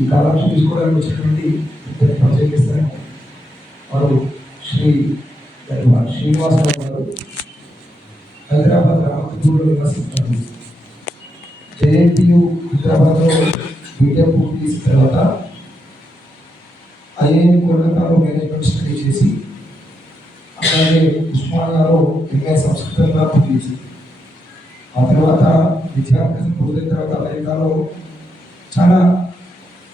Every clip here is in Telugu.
ఈ కాలాన్ని తీసుకోవడానికి వచ్చినటువంటి పరిచయం చేస్తాను. వారు శ్రీ శ్రీనివాసరావు గారు హైదరాబాద్ రామచంద్రుడు నివసిస్తారు. జేఎన్టీయు హైదరాబాద్లో బీటెక్ పూర్తి చేసిన తర్వాత ఐఐఎం కోల్కతాలో మేనేజ్మెంట్ స్టడీ చేసి అలాగే ఉస్మానియాలో ఎంఏ సంస్కృతంగా పూర్తి చేసింది. ఆ తర్వాత విద్యాభ్యాసం పూర్తయిన తర్వాత అమెరికాలో చాలా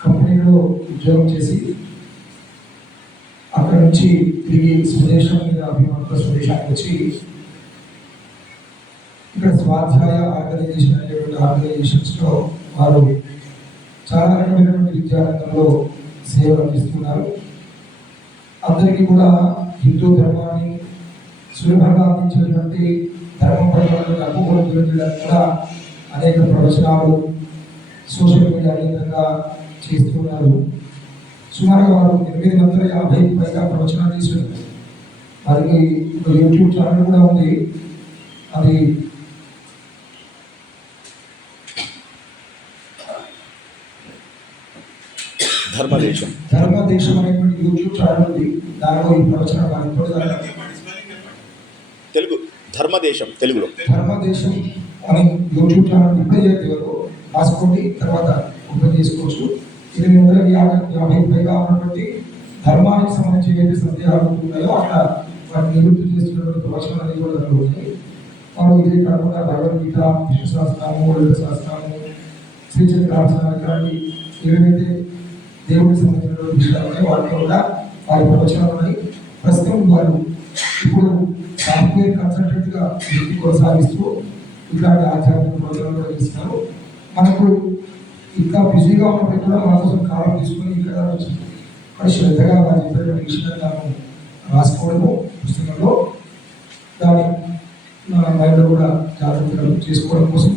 కంపెనీలో ఉద్యోగం చేసి అక్కడ నుంచి తిరిగి స్వదేశం మీద అభిమానంతో స్వదేశానికి వచ్చి ఇక్కడ స్వాధ్యాయ ఆర్గనైజేషన్ అనేటువంటి ఆర్గనైజేషన్స్లో వారు చాలా రకమైనటువంటి విద్యారంగంలో సేవలు అందిస్తున్నారు. అందరికీ కూడా హిందూ ధర్మాన్ని సులభంగా అందించినటువంటి ధర్మం పట్ల అప్పుకోవడం తెలియజేయడానికి కూడా అనేక ప్రవచనాలు సోషల్ మీడియా అనేకంగా చేస్తున్నారు. సుమారుగా వారు 850 పైగా ప్రవచనాలు చేస్తున్నారు. వారికి యూట్యూబ్ ఛానల్ కూడా ఉంది. అది ధర్మదేశం అనేటువంటి యూట్యూబ్ ఛానల్ ఉంది. దానిలో ఈ ప్రవచనం తెలుగు తెలుగులో ధర్మదేశం అని యూట్యూబ్ ఛానల్ ఇప్పుడే వరకు రాసుకోండి, తర్వాత ఓపెన్ చేసుకోవచ్చు. 850 పైగా ఉన్నటువంటి ధర్మానికి సంబంధించి ఏదైతే సందేహాలు ఉన్నాయో అట్లా వాటిని నివృత్తి చేస్తున్నటువంటి ప్రవచనాలు అనేవి కూడా దాంట్లో ఉన్నాయి. వారు ఇదే కాకుండా భగవద్గీత, విష్ణు సహస్రనామం, లలిత సహస్రనామం, శ్రీచక్రార్చన ఇలాంటి ఏవైతే దేవుడికి సంబంధించినటువంటి విషయాలు ఉన్నాయి వాటిలో కూడా వారి ప్రవచనాలు ఉన్నాయి. ప్రస్తుతం వారు ఇప్పుడు సాఫ్ట్వేర్ కన్సల్టెంట్గా వృత్తి కొనసాగిస్తూ ఇట్లాంటి ఆధ్యాత్మిక ప్రవచనాలు కూడా చేస్తున్నారు. మనకు ఇంకా బిజీగా ఉన్నప్పుడు కూడా మన కోసం కాలం తీసుకొని ఇక్కడ శ్రద్ధగా వారు చెప్పేటువంటి విషయాలను రాసుకోవడము పుస్తకంలో దాన్ని మన మైండ్లో కూడా జాగ్రత్తగా చేసుకోవడం కోసం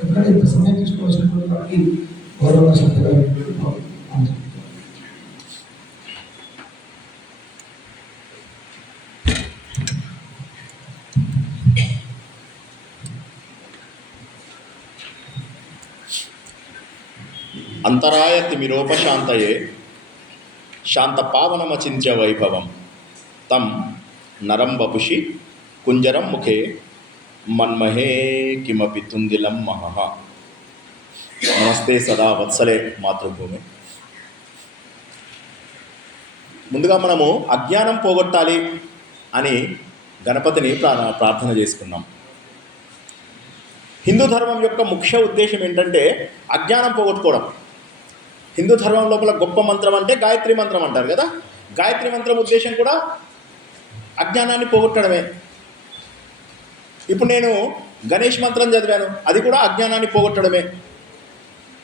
ఎందుకంటే ఇంత సమయం తీసుకోవాల్సినటువంటి వారికి గౌరవ శ్రద్ధగా అంతరాయ తిమిరోపశాంతయే శాంత పావనమచింత్య వైభవం తం నరం వపుషి కుంజరం ముఖే మన్మహే కిమపి తుందిలం మహః. నమస్తే సదా వత్సలే మాతృభూమి. ముందుగా మనము అజ్ఞానం పోగొట్టాలి అని గణపతిని ప్రార్థన చేసుకున్నాం. హిందూ ధర్మం యొక్క ముఖ్య ఉద్దేశం ఏంటంటే అజ్ఞానం పోగొట్టుకోవడం. హిందూ ధర్మం లోపల గొప్ప మంత్రం అంటే గాయత్రి మంత్రం అంటారు కదా. గాయత్రి మంత్రం ఉద్దేశం కూడా అజ్ఞానాన్ని పోగొట్టడమే. ఇప్పుడు నేను గణేష్ మంత్రం చదివాను, అది కూడా అజ్ఞానాన్ని పోగొట్టడమే.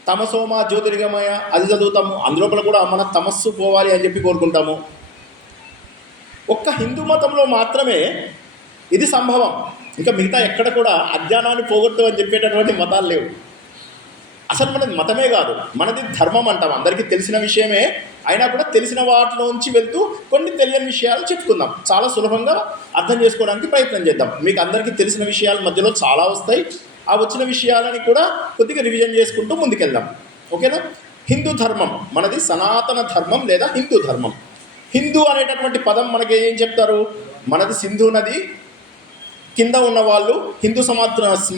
తమసోమ జ్యోతిర్గమయ అది చదువుతాము, అందులోపల కూడా మన తమస్సు పోవాలి అని చెప్పి కోరుకుంటాము. ఒక్క హిందూ మతంలో మాత్రమే ఇది సంభవం. ఇంకా మిగతా ఎక్కడ కూడా అజ్ఞానాన్ని పోగొట్టు అని చెప్పేటటువంటి మతాలు లేవు. అసలు మనది మతమే కాదు, మనది ధర్మం అంటాం. అందరికీ తెలిసిన విషయమే అయినా కూడా తెలిసిన వాటిలోంచి వెళ్తూ కొన్ని తెలియని విషయాలు చెప్పుకుందాం. చాలా సులభంగా అర్థం చేసుకోవడానికి ప్రయత్నం చేద్దాం. మీకు అందరికీ తెలిసిన విషయాల మధ్యలో చాలా వస్తాయి. ఆ వచ్చిన విషయాలని కూడా కొద్దిగా రివిజన్ చేసుకుంటూ ముందుకెళ్దాం. ఓకేనా? హిందూ ధర్మం మనది సనాతన ధర్మం లేదా హిందూ ధర్మం. హిందూ అనేటటువంటి పదం మనకి ఏం చెప్తారు? మనది సింధు నది కింద ఉన్న వాళ్ళు హిందూ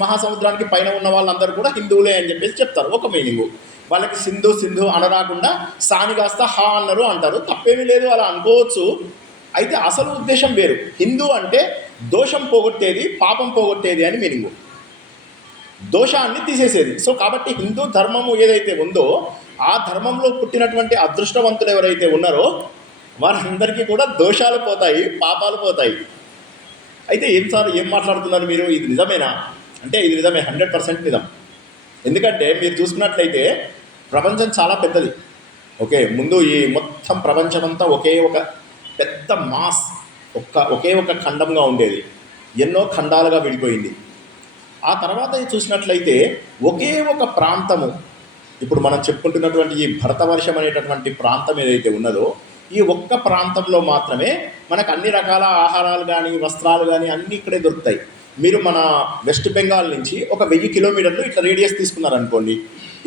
మహాసముద్రానికి పైన ఉన్న వాళ్ళందరూ కూడా హిందువులే అని చెప్పేసి చెప్తారు. ఒక మీనింగు. వాళ్ళకి సింధు అనరాకుండా సాని కాస్త హా అన్నారు అంటారు. తప్పేమీ లేదు, అలా అనుకోవచ్చు. అయితే అసలు ఉద్దేశం వేరు. హిందూ అంటే దోషం పోగొట్టేది, పాపం పోగొట్టేది అని మీనింగు. దోషాన్ని తీసేసేది. సో కాబట్టి హిందూ ధర్మము ఏదైతే ఉందో ఆ ధర్మంలో పుట్టినటువంటి అదృష్టవంతులు ఎవరైతే ఉన్నారో వారందరికీ కూడా దోషాలు పోతాయి, పాపాలు పోతాయి. అయితే ఏం మాట్లాడుతున్నారు మీరు? ఇది నిజమేనా అంటే ఇది నిజమే, 100% నిజం. ఎందుకంటే మీరు చూసుకున్నట్లయితే ప్రపంచం చాలా పెద్దది. ఓకే, ముందు ఈ మొత్తం ప్రపంచమంతా ఒకే ఒక పెద్ద మాస్, ఒకే ఒక ఖండంగా ఉండేది. ఎన్నో ఖండాలుగా విడిపోయింది. ఆ తర్వాత చూసినట్లయితే ఒకే ఒక ప్రాంతము, ఇప్పుడు మనం చెప్పుకుంటున్నటువంటి ఈ భరతవర్షం అనేటటువంటి ప్రాంతం ఏదైతే ఉన్నదో ఈ ఒక్క ప్రాంతంలో మాత్రమే మనకు అన్ని రకాల ఆహారాలు కానీ వస్త్రాలు కానీ అన్నీ ఇక్కడే దొరుకుతాయి. మీరు మన వెస్ట్ బెంగాల్ నుంచి ఒక 1000 కిలోమీటర్లు ఇట్లా రేడియస్ తీసుకున్నారనుకోండి,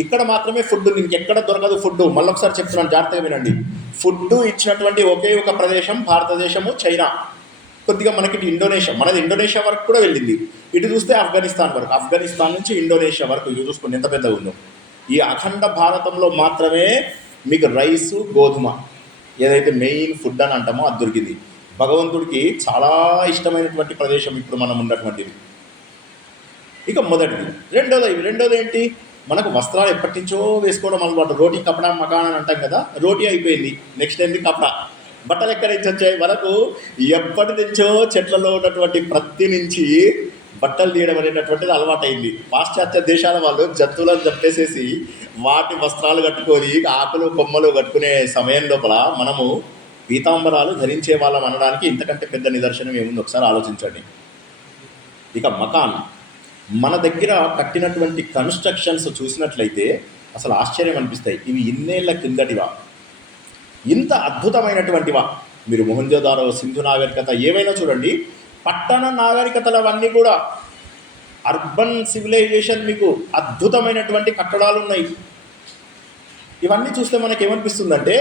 ఇక్కడ మాత్రమే ఫుడ్, ఇంకెక్కడ దొరకదు ఫుడ్. మళ్ళొకసారి చెప్తున్నాను, జాగ్రత్తగా వినండి. ఫుడ్ ఇచ్చినటువంటి ఒకే ఒక ప్రదేశం భారతదేశము, చైనా, కొద్దిగా మనకి ఇటు ఇండోనేషియా, మనది ఇండోనేషియా వరకు కూడా వెళ్ళింది. ఇటు చూస్తే ఆఫ్ఘనిస్తాన్ వరకు, ఆఫ్ఘనిస్తాన్ నుంచి ఇండోనేషియా వరకు, ఇవి చూసుకోండి ఎంత పెద్దగా ఉందో. ఈ అఖండ భారతంలో మాత్రమే మీకు రైసు, గోధుమ ఏదైతే మెయిన్ ఫుడ్ అని అంటామో అది దొరికింది. భగవంతుడికి చాలా ఇష్టమైనటువంటి ప్రదేశం ఇప్పుడు మనం ఉన్నటువంటిది. ఇక మొదటిది. రెండోది ఏంటి, మనకు వస్త్రాలు ఎప్పటి నుంచో వేసుకోవడం అలవాటు. రోటీ కపడా మకాన్ అని అంటాం కదా, రోటీ అయిపోయింది, నెక్స్ట్ ఏంటి కపడా. బట్టలు ఎక్కడి నుంచి వచ్చాయి, మనకు ఎప్పటి నుంచో చెట్లలో ఉన్నటువంటి ప్రతి నుంచి బట్టలు తీయడం అనేటటువంటిది అలవాటైంది. పాశ్చాత్య దేశాల వాళ్ళు జంతువులను చంపేసేసి వాటి వస్త్రాలు కట్టుకొని ఆకులు కొమ్మలు కట్టుకునే సమయం లోపల మనము పీతాంబరాలు ధరించే వాళ్ళం అనడానికి ఇంతకంటే పెద్ద నిదర్శనం ఏముంది ఒకసారి ఆలోచించండి. ఇక మకాన్, మన దగ్గర కట్టినటువంటి కన్స్ట్రక్షన్స్ చూసినట్లయితే అసలు ఆశ్చర్యం అనిపిస్తాయి. ఇవి ఇన్నేళ్ల కిందటివా, ఇంత అద్భుతమైనటువంటివా. మీరు మొహంజోదారో, సింధు నాగరికత ఏవైనా చూడండి, పట్టణ నాగరికతలు అవన్నీ కూడా అర్బన్ సివిలైజేషన్, మీకు అద్భుతమైనటువంటి కట్టడాలు ఉన్నాయి. ఇవన్నీ చూస్తే మనకి ఏమనిపిస్తుందంటే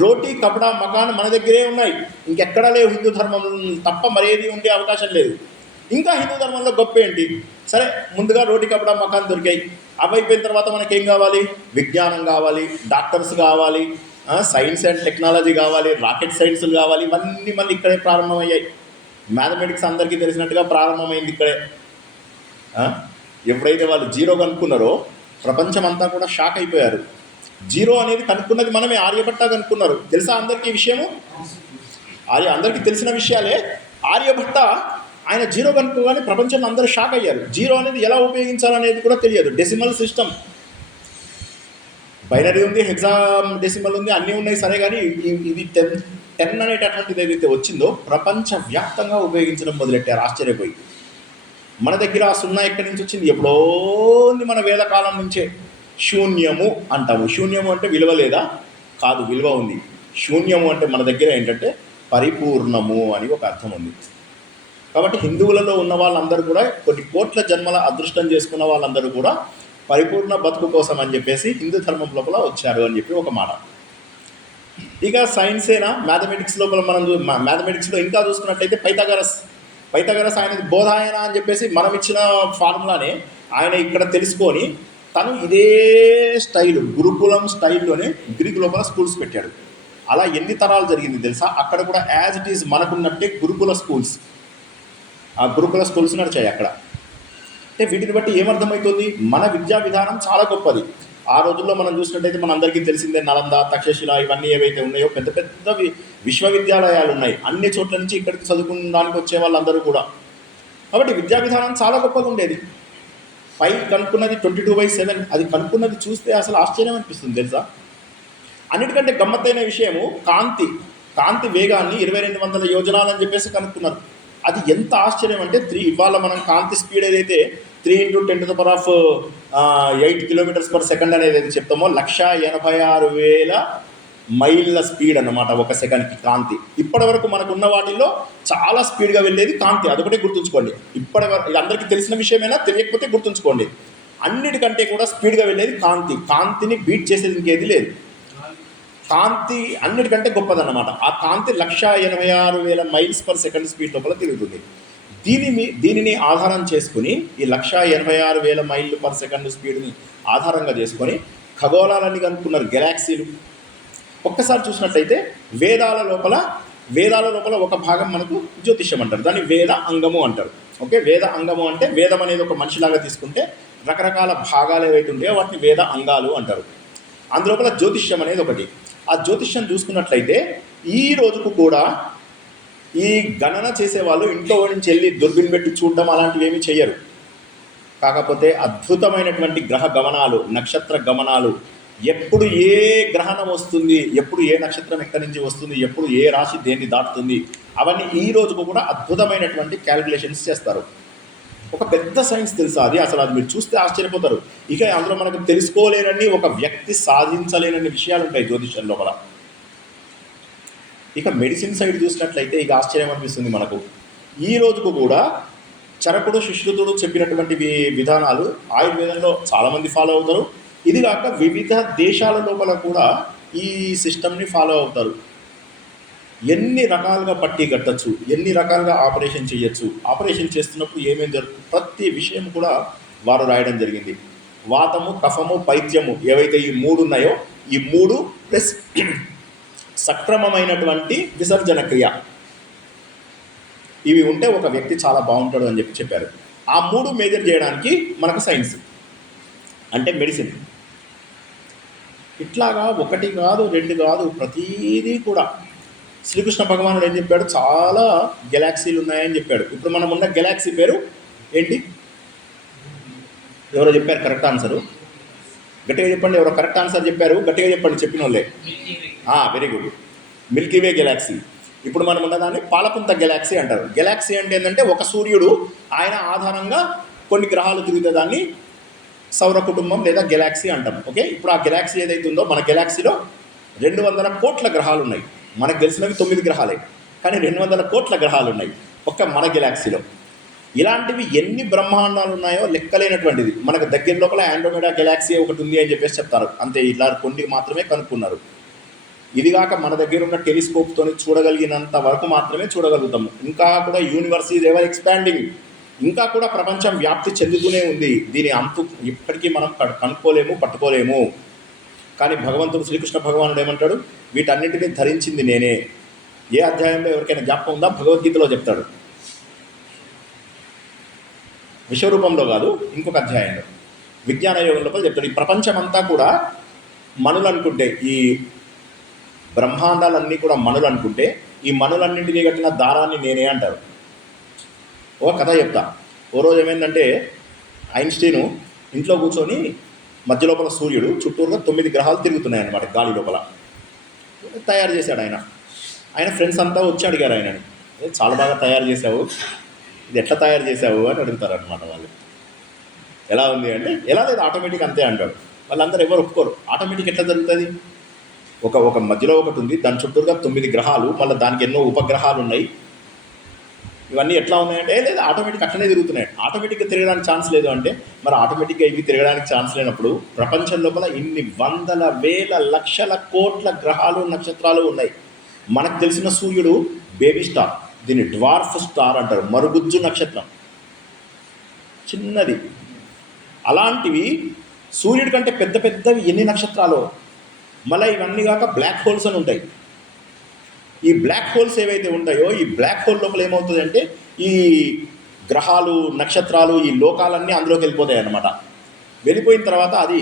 రోటీ కపడా మకాన్ మన దగ్గరే ఉన్నాయి, ఇంకెక్కడా లేవు. హిందూ ధర్మం తప్ప మరేది ఉండే అవకాశం లేదు. ఇంకా హిందూ ధర్మంలో గొప్ప ఏంటి, సరే ముందుగా రోటీ కపడా మకాన్ దొరికాయి, అవి అయిపోయిన తర్వాత మనకేం కావాలి, విజ్ఞానం కావాలి, డాక్టర్స్ కావాలి, సైన్స్ అండ్ టెక్నాలజీ కావాలి, రాకెట్ సైన్సులు కావాలి. ఇవన్నీ మళ్ళీ ఇక్కడే ప్రారంభమయ్యాయి. మ్యాథమెటిక్స్ అందరికీ తెలిసినట్టుగా ప్రారంభమైంది ఇక్కడే. ఎప్పుడైతే వాళ్ళు జీరో కనుక్కున్నారో ప్రపంచం అంతా కూడా షాక్ అయిపోయారు. జీరో అనేది కనుక్కున్నది మనమే, ఆర్యభట్ట కనుక్కున్నారు. తెలుసా అందరికీ ఈ విషయము, అందరికీ తెలిసిన విషయాలే. ఆర్యభట్ట ఆయన జీరో కనుక్కోగానే ప్రపంచంలో అందరూ షాక్ అయ్యారు. జీరో అనేది ఎలా ఉపయోగించాలనేది కూడా తెలియదు. డెసిమల్ సిస్టమ్, బైనరీ ఉంది, హెక్సామ్ డెసిమల్ ఉంది, అన్నీ ఉన్నాయి సరే, కానీ ఇది 10 అనేటటువంటిది ఏదైతే వచ్చిందో ప్రపంచవ్యాప్తంగా ఉపయోగించడం మొదలెట్టారు ఆశ్చర్యపోయి. మన దగ్గర ఆ సున్నా ఎక్కడి నుంచి వచ్చింది, ఎప్పుడో ఉంది, మన వేదకాలం నుంచే. శూన్యము అంటాము. శూన్యము అంటే విలువ లేదా, కాదు, విలువ ఉంది. శూన్యము అంటే మన దగ్గర ఏంటంటే పరిపూర్ణము అని ఒక అర్థం ఉంది. కాబట్టి హిందువులలో ఉన్న వాళ్ళందరూ కూడా, కొన్ని కోట్ల జన్మల అదృష్టం చేసుకున్న వాళ్ళందరూ కూడా పరిపూర్ణ బతుకు కోసం అని చెప్పేసి హిందూ ధర్మం లోపల వచ్చారు అని చెప్పి ఒక మాట. ఇక సైన్సేనా, మ్యాథమెటిక్స్ లోపల మనం మ్యాథమెటిక్స్లో ఇంకా చూసుకున్నట్టయితే పైథాగరస్ ఆయన బోధాయన అని చెప్పేసి మనం ఇచ్చిన ఫార్ములానే ఆయన ఇక్కడ తెలుసుకొని తను ఇదే స్టైలు, గురుకులం స్టైల్లోనే గ్రీక్ లోపల స్కూల్స్ పెట్టాడు. అలా ఎన్ని తరాలు జరిగింది తెలుసా. అక్కడ కూడా యాజ్ ఇట్ ఈజ్ మనకున్నట్టే గురుకుల స్కూల్స్, ఆ గురుకుల స్కూల్స్ నడిచాయి అక్కడ. అంటే వీటిని బట్టి ఏమర్థమవుతుంది, మన విద్యా విధానం చాలా గొప్పది. ఆ రోజుల్లో మనం చూసినట్టయితే మన అందరికీ తెలిసిందే, నలంద, తక్షశిల ఇవన్నీ ఏవైతే ఉన్నాయో పెద్ద పెద్ద విశ్వవిద్యాలయాలు ఉన్నాయి. అన్ని చోట్ల నుంచి ఇక్కడికి చదువుకోవడానికి వచ్చే వాళ్ళందరూ కూడా. కాబట్టి విద్యా విధానం చాలా గొప్పగా ఉండేది. పై కనుక్కున్నది 22/7, అది కనుక్కున్నది చూస్తే అసలు ఆశ్చర్యం అనిపిస్తుంది తెలుసా. అన్నిటికంటే గమ్మత్తైన విషయము కాంతి వేగాన్ని 2200 యోజనాలు అని చెప్పేసి కనుక్కున్నారు. అది ఎంత ఆశ్చర్యం అంటే ఇవాళ మనం కాంతి స్పీడ్ ఏదైతే 3 × 10⁸ km/s అనేది ఏదైతే చెప్తామో 186,000 మైళ్ళ స్పీడ్ అన్నమాట ఒక సెకండ్కి కాంతి. ఇప్పటి వరకు మనకు ఉన్న వాటిల్లో చాలా స్పీడ్గా వెళ్ళేది కాంతి, అదొకటే గుర్తుంచుకోండి. ఇప్పటి వరకు ఇది అందరికీ తెలిసిన విషయమైనా, తెలియకపోతే గుర్తుంచుకోండి. అన్నిటికంటే కూడా స్పీడ్గా వెళ్ళేది కాంతిని బీట్ చేసేది ఇంకేది లేదు. కాంతి అన్నిటికంటే గొప్పదన్నమాట. ఆ కాంతి 186,000 మైల్స్/సెకండ్ స్పీడ్ లోపల తిరుగుతుంది. దీనిని ఆధారం చేసుకుని, ఈ 186,000 మైళ్ళు/సెకండ్ స్పీడ్ని ఆధారంగా చేసుకొని ఖగోళాలన్నీ కనుక్కున్నారు, గెలాక్సీలు. ఒక్కసారి చూసినట్టయితే వేదాల లోపల ఒక భాగం మనకు జ్యోతిష్యం అంటారు, దాన్ని వేద అంగము అంటారు. ఓకే, వేద అంగము అంటే వేదం అనేది ఒక మనిషిలాగా తీసుకుంటే రకరకాల భాగాలు ఏవైతే ఉంటాయో వాటిని వేద అంగాలు అంటారు. అందులోపల జ్యోతిష్యం అనేది ఒకటి. ఆ జ్యోతిష్యం చూసుకున్నట్లయితే ఈ రోజుకు కూడా ఈ గణన చేసేవాళ్ళు ఇంట్లో నుంచి వెళ్ళి దుర్బిన్ పెట్టి చూడడం అలాంటివి ఏమీ చెయ్యరు. కాకపోతే అద్భుతమైనటువంటి గ్రహ గమనాలు, నక్షత్ర గమనాలు, ఎప్పుడు ఏ గ్రహణం వస్తుంది, ఎప్పుడు ఏ నక్షత్రం ఎక్కడి నుంచి వస్తుంది, ఎప్పుడు ఏ రాశి దేన్ని దాటుతుంది, అవన్నీ ఈ రోజుకు కూడా అద్భుతమైనటువంటి క్యాలిక్యులేషన్స్ చేస్తారు. ఒక పెద్ద సైన్స్ తెలుసా అది, అసలు అది మీరు చూస్తే ఆశ్చర్యపోతారు. ఇక అందులో మనకు తెలుసుకోలేనన్ని, ఒక వ్యక్తి సాధించలేనన్ని విషయాలు ఉంటాయి జ్యోతిష్యం లోపల. ఇక మెడిసిన్ సైడ్ చూసినట్లయితే ఇక ఆశ్చర్యం అనిపిస్తుంది మనకు. ఈ రోజుకు కూడా చరకుడు, సుశ్రుతుడు చెప్పినటువంటి విధానాలు ఆయుర్వేదంలో చాలామంది ఫాలో అవుతారు. ఇది కాక వివిధ దేశాల లోపల కూడా ఈ సిస్టమ్ని ఫాలో అవుతారు. ఎన్ని రకాలుగా పట్టి కట్టచ్చు, ఎన్ని రకాలుగా ఆపరేషన్ చేయొచ్చు, ఆపరేషన్ చేస్తున్నప్పుడు ఏమేమి జరుగుతుంది, ప్రతి విషయం కూడా వారు రాయడం జరిగింది. వాతము, కఫము, పైత్యము ఏవైతే ఈ 3 ఉన్నాయో, ఈ 3 ప్లస్ సక్రమమైనటువంటి విసర్జన క్రియ, ఇవి ఉంటే ఒక వ్యక్తి చాలా బాగుంటాడు అని చెప్పారు. ఆ 3 మేజర్ చేయడానికి మనకు సైన్స్ అంటే మెడిసిన్. ఇట్లాగా 1 కాదు 2 కాదు, ప్రతీదీ కూడా శ్రీకృష్ణ భగవానుడు ఏం చెప్పాడు, చాలా గెలాక్సీలు ఉన్నాయని చెప్పాడు. ఇప్పుడు మనం ఉన్న గెలాక్సీ పేరు ఏంటి? ఎవరో చెప్పారు కరెక్ట్ ఆన్సరు, గట్టిగా చెప్పండి. ఎవరో కరెక్ట్ ఆన్సర్ చెప్పారు, గట్టిగా చెప్పండి చెప్పిన వాళ్ళే. Very good, Milky Way Galaxy. ఇప్పుడు మనం ఉన్నదాన్ని పాలపుంత గెలాక్సీ అంటారు. గెలాక్సీ అంటే ఏంటంటే ఒక సూర్యుడు, ఆయన ఆధారంగా కొన్ని గ్రహాలు తిరిగితే దాన్ని సౌర కుటుంబం లేదా గెలాక్సీ అంటాం. ఓకే, ఇప్పుడు ఆ గెలాక్సీ ఏదైతే ఉందో, మన గెలాక్సీలో 200 కోట్ల గ్రహాలు ఉన్నాయి. మనకు తెలిసినవి 9 గ్రహాలే, కానీ 200 కోట్ల గ్రహాలు ఉన్నాయి ఒక్క మన గెలాక్సీలో. ఇలాంటివి ఎన్ని బ్రహ్మాండాలు ఉన్నాయో లెక్కలేనటువంటిది. మనకు దగ్గర లోపల ఆండ్రోమేడా గెలాక్సీ ఒకటి ఉంది అని చెప్పేసి చెప్తారు, అంతే. ఇలా కొన్ని మాత్రమే కనుక్కున్నారు. ఇదిగాక మన దగ్గర ఉన్న టెలిస్కోప్తో చూడగలిగినంత వరకు మాత్రమే చూడగలుగుతాము. ఇంకా కూడా యూనివర్స్ ఈజ్ ఎవర్ ఎక్స్పాండింగ్, ఇంకా కూడా ప్రపంచం వ్యాప్తి చెందుతూనే ఉంది. దీని అంతు ఇప్పటికీ మనం కనుక్కోలేము, పట్టుకోలేము. కానీ భగవంతుడు శ్రీకృష్ణ భగవానుడు ఏమంటాడు, వీటన్నింటినీ ధరించింది నేనే. ఏ అధ్యాయంలో ఎవరికైనా జ్ఞాపకం ఉందా? భగవద్గీతలో చెప్తాడు, విశ్వరూపంలో కాదు, ఇంకొక అధ్యాయంలో విజ్ఞాన యోగం లోపల చెప్తాడు. ఈ ప్రపంచం అంతా కూడా మనులు అనుకుంటే, ఈ బ్రహ్మాండాలన్నీ కూడా మనులు అనుకుంటే, ఈ మనులన్నింటినీ కట్టిన దారాన్ని నేనే అంటారు. ఒక కథ చెప్తా. ఓ రోజు ఏమైందంటే, ఐన్స్టీను ఇంట్లో కూర్చొని మధ్య లోపల సూర్యుడు చుట్టూరుగా 9 గ్రహాలు తిరుగుతున్నాయి అన్నమాట గాలి లోపల. తయారు చేశాడు ఆయన ఫ్రెండ్స్ అంతా వచ్చి అడిగారు ఆయనని, చాలా బాగా తయారు చేశావు, ఇది ఎట్లా తయారు చేశావు అని అడుగుతారు అనమాట వాళ్ళు. ఎలా ఉంది అంటే, ఎలా లేదు, ఆటోమేటిక్ అంతే అంటాడు. వాళ్ళందరూ ఎవరు ఒప్పుకోరు. ఆటోమేటిక్ ఎట్లా జరుగుతుంది? ఒక మధ్యలో ఒకటి ఉంది, దాని చుట్టూరుగా 9 గ్రహాలు, మళ్ళీ దానికి ఎన్నో ఉపగ్రహాలు ఉన్నాయి, ఇవన్నీ ఎట్లా ఉన్నాయంటే, లేదు ఆటోమేటిక్ అట్లనే తిరుగుతున్నాయి. ఆటోమేటిక్గా తిరగడానికి ఛాన్స్ లేదు అంటే, మరి ఆటోమేటిక్గా ఇవి తిరగడానికి ఛాన్స్ లేనప్పుడు ప్రపంచం లోపల ఇన్ని వందల వేల లక్షల కోట్ల గ్రహాలు నక్షత్రాలు ఉన్నాయి. మనకు తెలిసిన సూర్యుడు బేబీ స్టార్, దీన్ని డ్వార్ఫ్ స్టార్ అంటారు, మరుగుజ్జు నక్షత్రం, చిన్నది. అలాంటివి సూర్యుడి కంటే పెద్ద పెద్దవి ఎన్ని నక్షత్రాలు. మళ్ళీ ఇవన్నీ కాక బ్లాక్ హోల్స్ అని ఉంటాయి. ఈ బ్లాక్ హోల్స్ ఏవైతే ఉంటాయో, ఈ బ్లాక్ హోల్ లోపల ఏమవుతుంది అంటే, ఈ గ్రహాలు నక్షత్రాలు ఈ లోకాలన్నీ అందులోకి వెళ్ళిపోతాయి అన్నమాట. వెళ్ళిపోయిన తర్వాత అది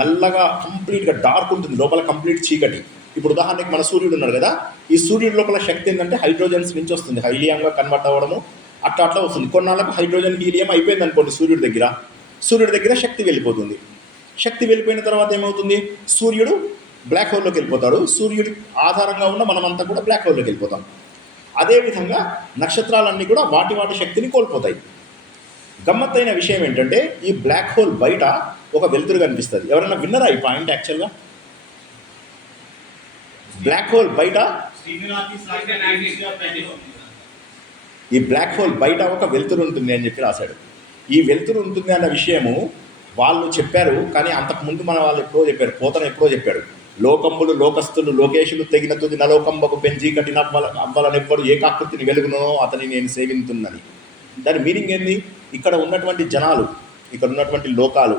నల్లగా కంప్లీట్గా డార్క్ ఉంటుంది, లోపల కంప్లీట్ చీకటి. ఇప్పుడు ఉదాహరణకి మన సూర్యుడు ఉన్నాడు కదా, ఈ సూర్యుడి లోపల శక్తి ఏంటంటే హైడ్రోజన్స్ నుంచి వస్తుంది, హీలియంగా కన్వర్ట్ అవ్వడము అట్లా వస్తుంది. కొన్నాళ్ళకు హైడ్రోజన్ హీలియం అయిపోయింది అనుకోండి సూర్యుడి దగ్గర శక్తి వెళ్ళిపోతుంది. శక్తి వెళ్ళిపోయిన తర్వాత ఏమవుతుంది, సూర్యుడు బ్లాక్ హోల్లోకి వెళ్ళిపోతాడు. సూర్యుడి ఆధారంగా ఉన్న మనమంతా కూడా బ్లాక్ హోల్లోకి వెళ్ళిపోతాం. అదేవిధంగా నక్షత్రాలన్నీ కూడా వాటి శక్తిని కోల్పోతాయి. గమ్మత్తైన విషయం ఏంటంటే, ఈ బ్లాక్ హోల్ బయట ఒక వెలుతురు కనిపిస్తుంది. ఎవరైనా విన్నరా ఈ పాయింట్? యాక్చువల్గా బ్లాక్ హోల్ బయట, ఈ బ్లాక్ హోల్ బయట ఒక వెలుతురు ఉంటుంది అని చెప్పి రాశాడు. ఈ వెలుతురు ఉంటుంది అన్న విషయము వాళ్ళు చెప్పారు, కానీ అంతకుముందు మన వాళ్ళు ఎప్పుడో చెప్పారు, పోతన ఎప్పుడో చెప్పాడు. లోకంబులు లోకస్తులు లోకేశులు తెగిన తుది నలోకంబకు పెంచి కట్టిన అవ్వాలనెవ్వడు ఏకాకృతిని వెలుగునో అతని నేను సేవింతున్నని. దాని మీనింగ్ ఏంది? ఇక్కడ ఉన్నటువంటి జనాలు, ఇక్కడ ఉన్నటువంటి లోకాలు,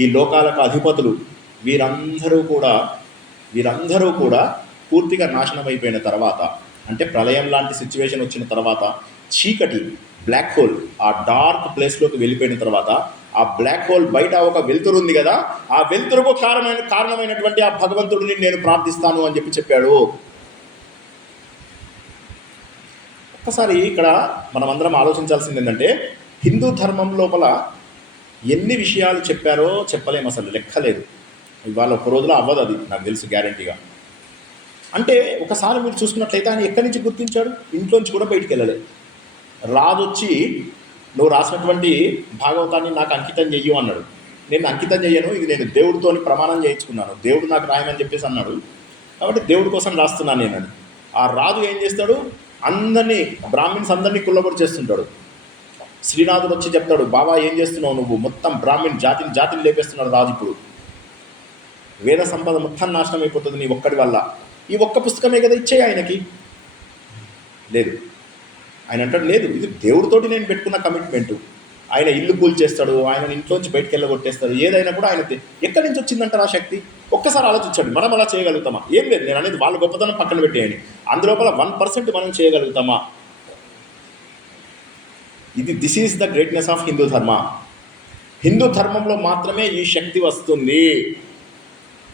ఈ లోకాలకు అధిపతులు, వీరందరూ కూడా పూర్తిగా నాశనం అయిపోయిన తర్వాత, అంటే ప్రళయం లాంటి సిచ్యువేషన్ వచ్చిన తర్వాత, చీకటి బ్లాక్ హోల్ ఆ డార్క్ ప్లేస్లోకి వెళ్ళిపోయిన తర్వాత, ఆ బ్లాక్ హోల్ బయట ఒక వెలుతురు ఉంది కదా, ఆ వెలుతురుకు కారణమైనటువంటి ఆ భగవంతుడిని నేను ప్రార్థిస్తాను అని చెప్పాడు. ఒక్కసారి ఇక్కడ మనమందరం ఆలోచించాల్సింది ఏంటంటే, హిందూ ధర్మం లోపల ఎన్ని విషయాలు చెప్పారో చెప్పలేము, అసలు లెక్కలేదు. ఇవాళ ఒక రోజులో అవ్వదు, అది నాకు తెలుసు గ్యారంటీగా. అంటే ఒకసారి మీరు చూసుకున్నట్లయితే ఆయన ఎక్కడి నుంచి గుర్తించాడు? ఇంట్లోంచి కూడా బయటికి వెళ్ళలేదు. రాజు వచ్చి, నువ్వు రాసినటువంటి భాగవతాన్ని నాకు అంకితం చెయ్యు అన్నాడు. నేను అంకితం చెయ్యను, ఇది నేను దేవుడితో ప్రమాణం చేయించుకున్నాను, దేవుడు నాకు రాయమని చెప్పేసి అన్నాడు, కాబట్టి దేవుడి కోసం రాస్తున్నాను నేనని. ఆ రాజు ఏం చేస్తాడు, అందరినీ బ్రాహ్మిన్స్ అందరినీ కుల్లబొడి చేస్తుంటాడు. శ్రీనాథుడు వచ్చి చెప్తాడు, బాబా ఏం చేస్తున్నావు నువ్వు, మొత్తం బ్రాహ్మిన్ జాతిని లేపేస్తున్నాడు రాజు. ఇప్పుడు వేద సంపద మొత్తం నాశనం అయిపోతుంది నీ ఒక్కడి వల్ల. ఈ ఒక్క పుస్తకమే కదా ఇచ్చేయి ఆయనకి. లేదు, ఆయన అంటాడు లేదు, ఇది దేవుడితోటి నేను పెట్టుకున్న కమిట్మెంటు. ఆయన ఇల్లు కూల్చేస్తాడు, ఆయన ఇంట్లోంచి బయటకు వెళ్ళగొట్టేస్తాడు, ఏదైనా కూడా ఆయన ఎక్కడి నుంచి వచ్చిందంటారు ఆ శక్తి? ఒక్కసారి ఆలోచించండి. మనం అలా చేయగలుగుతామా? ఏం లేదు, నేను అనేది వాళ్ళ గొప్పతనం పక్కన పెట్టేయండి, అందులోపల 1% మనం చేయగలుగుతామా? This is the greatness of Hindu dharma. Hindu ధర్మంలో మాత్రమే ఈ శక్తి వస్తుంది.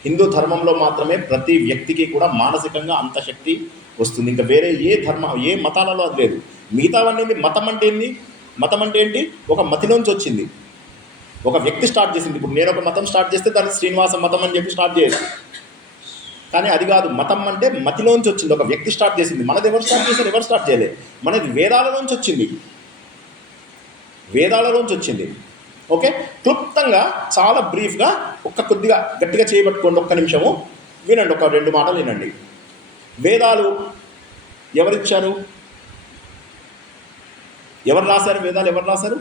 హిందూ ధర్మంలో మాత్రమే ప్రతి వ్యక్తికి కూడా మానసికంగా అంత శక్తి వస్తుంది. ఇంకా వేరే ఏ మతాలలో అది లేదు. మిగతావన్నీ మతం అంటే ఏంటి? మతం అంటే ఏంటి? ఒక మతిలోంచి వచ్చింది, ఒక వ్యక్తి స్టార్ట్ చేసింది. ఇప్పుడు నేను ఒక మతం స్టార్ట్ చేస్తే దాన్ని శ్రీనివాస మతం అని చెప్పి స్టార్ట్ చేయొచ్చు, కానీ అది కాదు. మతం అంటే మతిలోంచి వచ్చింది, ఒక వ్యక్తి స్టార్ట్ చేసింది. మనది ఎవరు స్టార్ట్ చేశారు? ఎవరు స్టార్ట్ చేయలేదు. మనది వేదాలలోంచి వచ్చింది, వేదాలలోంచి వచ్చింది. ఓకే, క్లుప్తంగా చాలా బ్రీఫ్గా కొద్దిగా గట్టిగా చేయబట్టుకోండి, ఒక్క నిమిషము వినండి, ఒక 2 మాటలు వినండి. వేదాలు ఎవరిచ్చారు? ఎవరు రాశారు వేదాలు? ఎవరు రాశారు?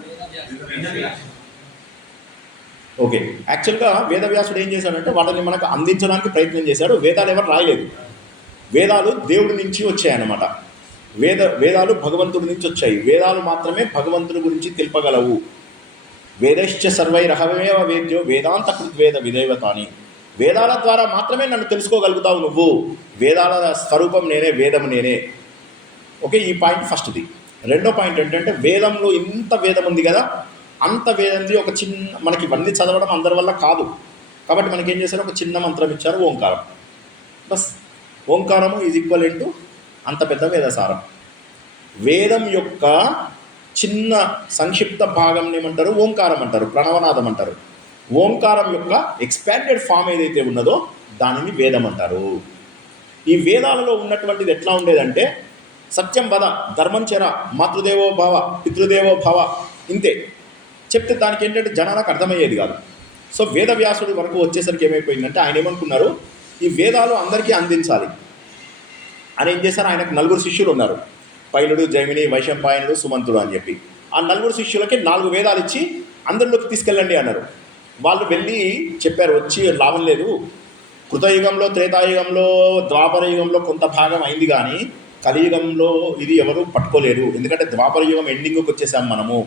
ఓకే, యాక్చువల్గా వేదవ్యాసుడు ఏం చేశాడంటే వాటిని మనకు అందించడానికి ప్రయత్నం చేశాడు. వేదాలు ఎవరు రాయలేదు. వేదాలు దేవుడి నుంచి వచ్చాయన్నమాట. వేదాలు భగవంతుడి నుంచి వచ్చాయి. వేదాలు మాత్రమే భగవంతుడి గురించి తెలుపగలవు. వేదశ్చ సర్వైరహమేవ వేద్యో వేదాంత కృద్వేద విదేవతాని. వేదాల ద్వారా మాత్రమే నన్ను తెలుసుకోగలుగుతావు నువ్వు. వేదాల స్వరూపం నేనే, వేదం నేనే. ఓకే, ఈ పాయింట్ ఫస్ట్ది. రెండో పాయింట్ ఏంటంటే వేదంలో ఇంత వేదం ఉంది కదా, అంత వేదంది ఒక మనకి ఇవన్నీ చదవడం అందరి వల్ల కాదు. కాబట్టి మనకి ఏం చేశారు? ఒక చిన్న మంత్రం ఇచ్చారు, ఓంకారం. బస్, ఓంకారము ఈజ్ ఈక్వల్ టు అంత పెద్ద వేదసారం. వేదం యొక్క చిన్న సంక్షిప్త భాగం ఏమంటారు? ఓంకారం అంటారు, ప్రణవనాదం అంటారు. ఓంకారం యొక్క ఎక్స్పాండెడ్ ఫామ్ ఏదైతే ఉన్నదో దానిని వేదం అంటారు. ఈ వేదాలలో ఉన్నటువంటిది ఎట్లా ఉండేదంటే సత్యం వద, ధర్మం చెర, మాతృదేవో భవ, పితృదేవో భవ, ఇంతే చెప్తే దానికి ఏంటంటే జనాలకు అర్థమయ్యేది కాదు. సో వేదవ్యాసుడి వరకు వచ్చేసరికి ఏమైపోయిందంటే ఆయన ఏమనుకున్నారు, ఈ వేదాలు అందరికీ అందించాలి అని ఏం చేశారు? ఆయనకు 4 శిష్యులు ఉన్నారు, పైలుడు, జైమిని, వైశంపాయనుడు, సుమంతుడు అని చెప్పి. ఆ 4 శిష్యులకి 4 వేదాలు ఇచ్చి అందరిలోకి తీసుకెళ్ళండి అన్నారు. వాళ్ళు వెళ్ళి చెప్పారు, వచ్చి లాభం లేదు, కృతయుగంలో, త్రేతాయుగంలో, ద్వాపర యుగంలో కొంత భాగం అయింది, కానీ కలియుగంలో ఇది ఎవరు పట్టుకోలేరు. ఎందుకంటే ద్వాపర యుగం ఎండింగ్కి వచ్చేసాం మనము,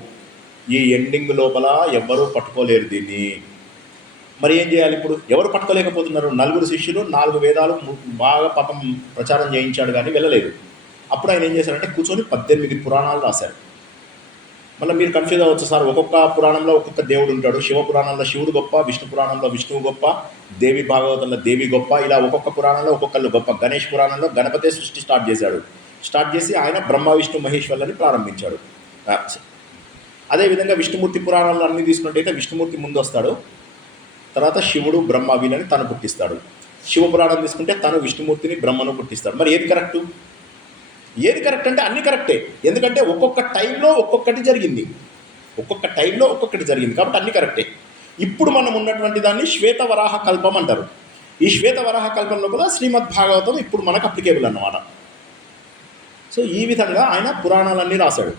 ఈ ఎండింగ్ లోపల ఎవ్వరూ పట్టుకోలేరు దీన్ని. మరి ఏం చేయాలి? ఇప్పుడు ఎవరు పట్టుకోలేకపోతున్నారు? 4 శిష్యులు 4 వేదాలు బాగా పాపం ప్రచారం చేయించాడు, కానీ వెళ్ళలేదు. అప్పుడు ఆయన ఏం చేశారంటే కూర్చొని 18 పురాణాలు రాశారు. మళ్ళీ మీరు కన్ఫ్యూజ్ అవ్వచ్చు, సార్ ఒక్కొక్క పురాణంలో ఒక్కొక్క దేవుడు ఉంటాడు. శివ పురాణంలో శివుడు గొప్ప, విష్ణు పురాణంలో విష్ణువు గొప్ప, దేవి భాగవతంలో దేవి గొప్ప, ఇలా ఒక్కొక్క పురాణంలో ఒక్కొక్కళ్ళు గొప్ప. గణేష్ పురాణంలో గణపతే సృష్టి స్టార్ట్ చేశాడు. స్టార్ట్ చేసి ఆయన బ్రహ్మ విష్ణు మహేశ్వర్లని ప్రారంభించాడు. అదేవిధంగా విష్ణుమూర్తి పురాణాల్లో అన్నీ తీసుకున్నట్టయితే విష్ణుమూర్తి ముందు వస్తాడు, తర్వాత శివుడు బ్రహ్మ వీళ్ళని తను పుట్టిస్తాడు. శివపురాణం తీసుకుంటే తను విష్ణుమూర్తిని బ్రహ్మను పుట్టిస్తాడు. మరి ఏది కరెక్టు? ఏది కరెక్ట్ అంటే అన్నీ కరెక్టే. ఎందుకంటే ఒక్కొక్క టైంలో ఒక్కొక్కటి జరిగింది, కాబట్టి అన్నీ కరెక్టే. ఇప్పుడు మనం ఉన్నటువంటి దాన్ని శ్వేతవరాహ కల్పం అంటారు. ఈ శ్వేతవరాహ కల్పంలో కూడా శ్రీమద్ భాగవతం ఇప్పుడు మనకు అప్లికేబుల్ అన్నమాట. సో ఈ విధంగా ఆయన పురాణాలన్నీ రాశాడు.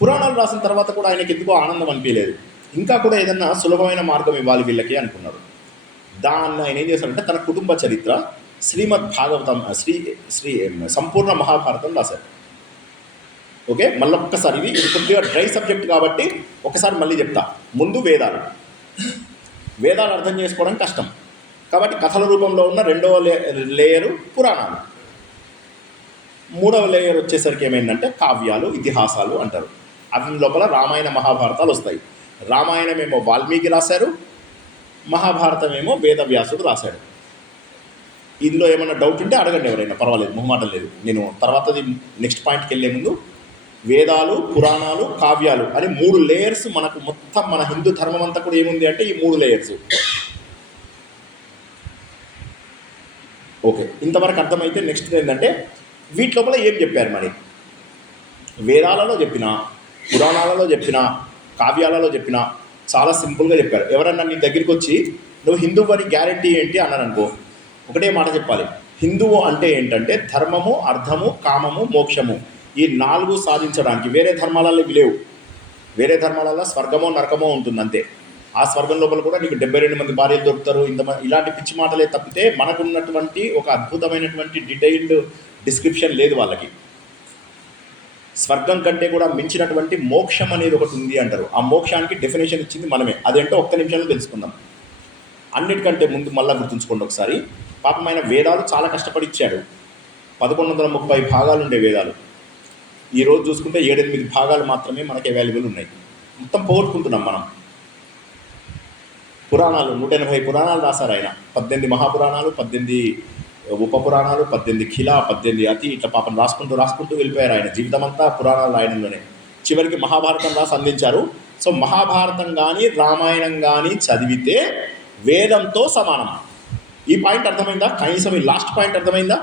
పురాణాలు రాసిన తర్వాత కూడా ఆయనకి ఎందుకో ఆనందం అనిపించలేదు. ఇంకా కూడా ఏదన్నా సులభమైన మార్గం ఇవ్వాలి వీళ్ళకి అనుకున్నారు. దాన్ని ఆయన ఏం చేశారంటే తన కుటుంబ చరిత్ర, శ్రీమద్ భాగవతం, సంపూర్ణ మహాభారతం రాశారు. ఓకే, మళ్ళీ ఒక్కసారి ఇది కొద్దిగా డ్రై సబ్జెక్ట్ కాబట్టి ఒకసారి మళ్ళీ చెప్తా. ముందు వేదాలు అర్థం చేసుకోవడం కష్టం కాబట్టి కథల రూపంలో ఉన్న 2వ లేయరు పురాణాలు. 3వ లేయర్ వచ్చేసరికి ఏమైందంటే కావ్యాలు, ఇతిహాసాలు అంటారు. అవి లోపల రామాయణ మహాభారతాలు వస్తాయి. రామాయణం ఏమో వాల్మీకి రాశారు, మహాభారతం ఏమో వేదవ్యాసుడు రాశాడు. ఇందులో ఏమైనా డౌట్ ఉంటే అడగండి, ఎవరైనా పర్వాలేదు, మొహమాటం లేదు. నేను తర్వాతది నెక్స్ట్ పాయింట్కి వెళ్ళే ముందు వేదాలు, పురాణాలు, కావ్యాలు అని 3 లేయర్స్ మనకు మొత్తం మన హిందూ ధర్మం అంతా కూడా ఏముంది అంటే ఈ 3 లేయర్స్. ఓకే, ఇంతవరకు అర్థమైతే నెక్స్ట్ ఏంటంటే వీటి లోపల ఏం చెప్పారు మరి? వేదాలలో చెప్పిన, పురాణాలలో చెప్పిన, కావ్యాలలో చెప్పిన చాలా సింపుల్గా చెప్పారు. ఎవరన్నా నీ దగ్గరికి వచ్చి నువ్వు హిందువు అని గ్యారంటీ ఏంటి అన్నారు అనుకో, ఒకటే మాట చెప్పాలి. హిందువు అంటే ఏంటంటే ధర్మము, అర్థము, కామము, మోక్షము, ఈ 4 సాధించడానికి. వేరే ధర్మాలలో ఇవి లేవు. వేరే ధర్మాలలో స్వర్గమో నరకమో ఉంటుంది అంతే. ఆ ఆ స్వర్గం లోపల కూడా నీకు 72 మంది భార్యలు దొరుకుతారు, ఇలాంటి పిచ్చి మాటలే తప్పితే మనకున్నటువంటి ఒక అద్భుతమైనటువంటి డీటెయిల్డ్ డిస్క్రిప్షన్ లేదు వాళ్ళకి. స్వర్గం కంటే కూడా మించినటువంటి మోక్షం అనేది ఒకటి ఉంది అంటారు. ఆ మోక్షానికి డెఫినేషన్ ఇచ్చింది మనమే. అదేంటో ఒక్క నిమిషంలో తెలుసుకుందాం. అన్నిటికంటే ముందు మళ్ళీ గుర్తుంచుకోండి ఒకసారి, పాపం ఆయన వేదాలు చాలా కష్టపడి ఇచ్చాడు. 1130 భాగాలు ఉండే వేదాలు. ఈరోజు చూసుకుంటే 7-8 భాగాలు మాత్రమే మనకి అవైలబుల్ ఉన్నాయి. మొత్తం పోగొట్టుకుంటున్నాం మనం. పురాణాలు 180 పురాణాలు రాశారు ఆయన. 18 మహాపురాణాలు, 18 ఉప పురాణాలు, 18 ఖిలా, 18 అతి, ఇట్లా పాపం రాసుకుంటూ వెళ్ళిపోయారు ఆయన జీవితం అంతా పురాణాలు రాయడంలోనే. చివరికి మహాభారతం రాసి అందించారు. సో మహాభారతం కానీ రామాయణం కానీ చదివితే వేదంతో సమానం. ఈ పాయింట్ అర్థమైందా? కనీసం ఈ లాస్ట్ పాయింట్ అర్థమైందా?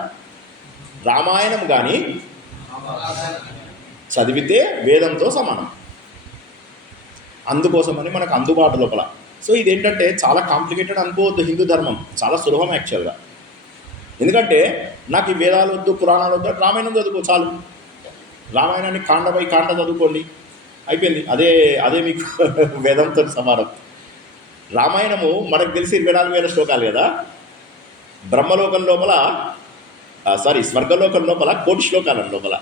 రామాయణం కానీ చదివితే వేదంతో సమానం. అందుకోసమని మనకు అందుబాటు లోపల. సో ఇదేంటంటే చాలా కాంప్లికేటెడ్ అనుకోవద్దు. హిందూ ధర్మం చాలా సులభం యాక్చువల్గా. ఎందుకంటే నాకు ఈ వేదాలు వద్దు, పురాణాలు వద్దు, రామాయణం చదువుకో చాలు. రామాయణాన్ని కాండ బై కాండ చదువుకోండి, అయిపోయింది. అదే మీకు వేదంతో సమానం. రామాయణము మనకు తెలిసి 24,000 శ్లోకాలు కదా. బ్రహ్మలోకం లోపల స్వర్గలోకం లోపల 1,000,000 శ్లోకాల లోపల.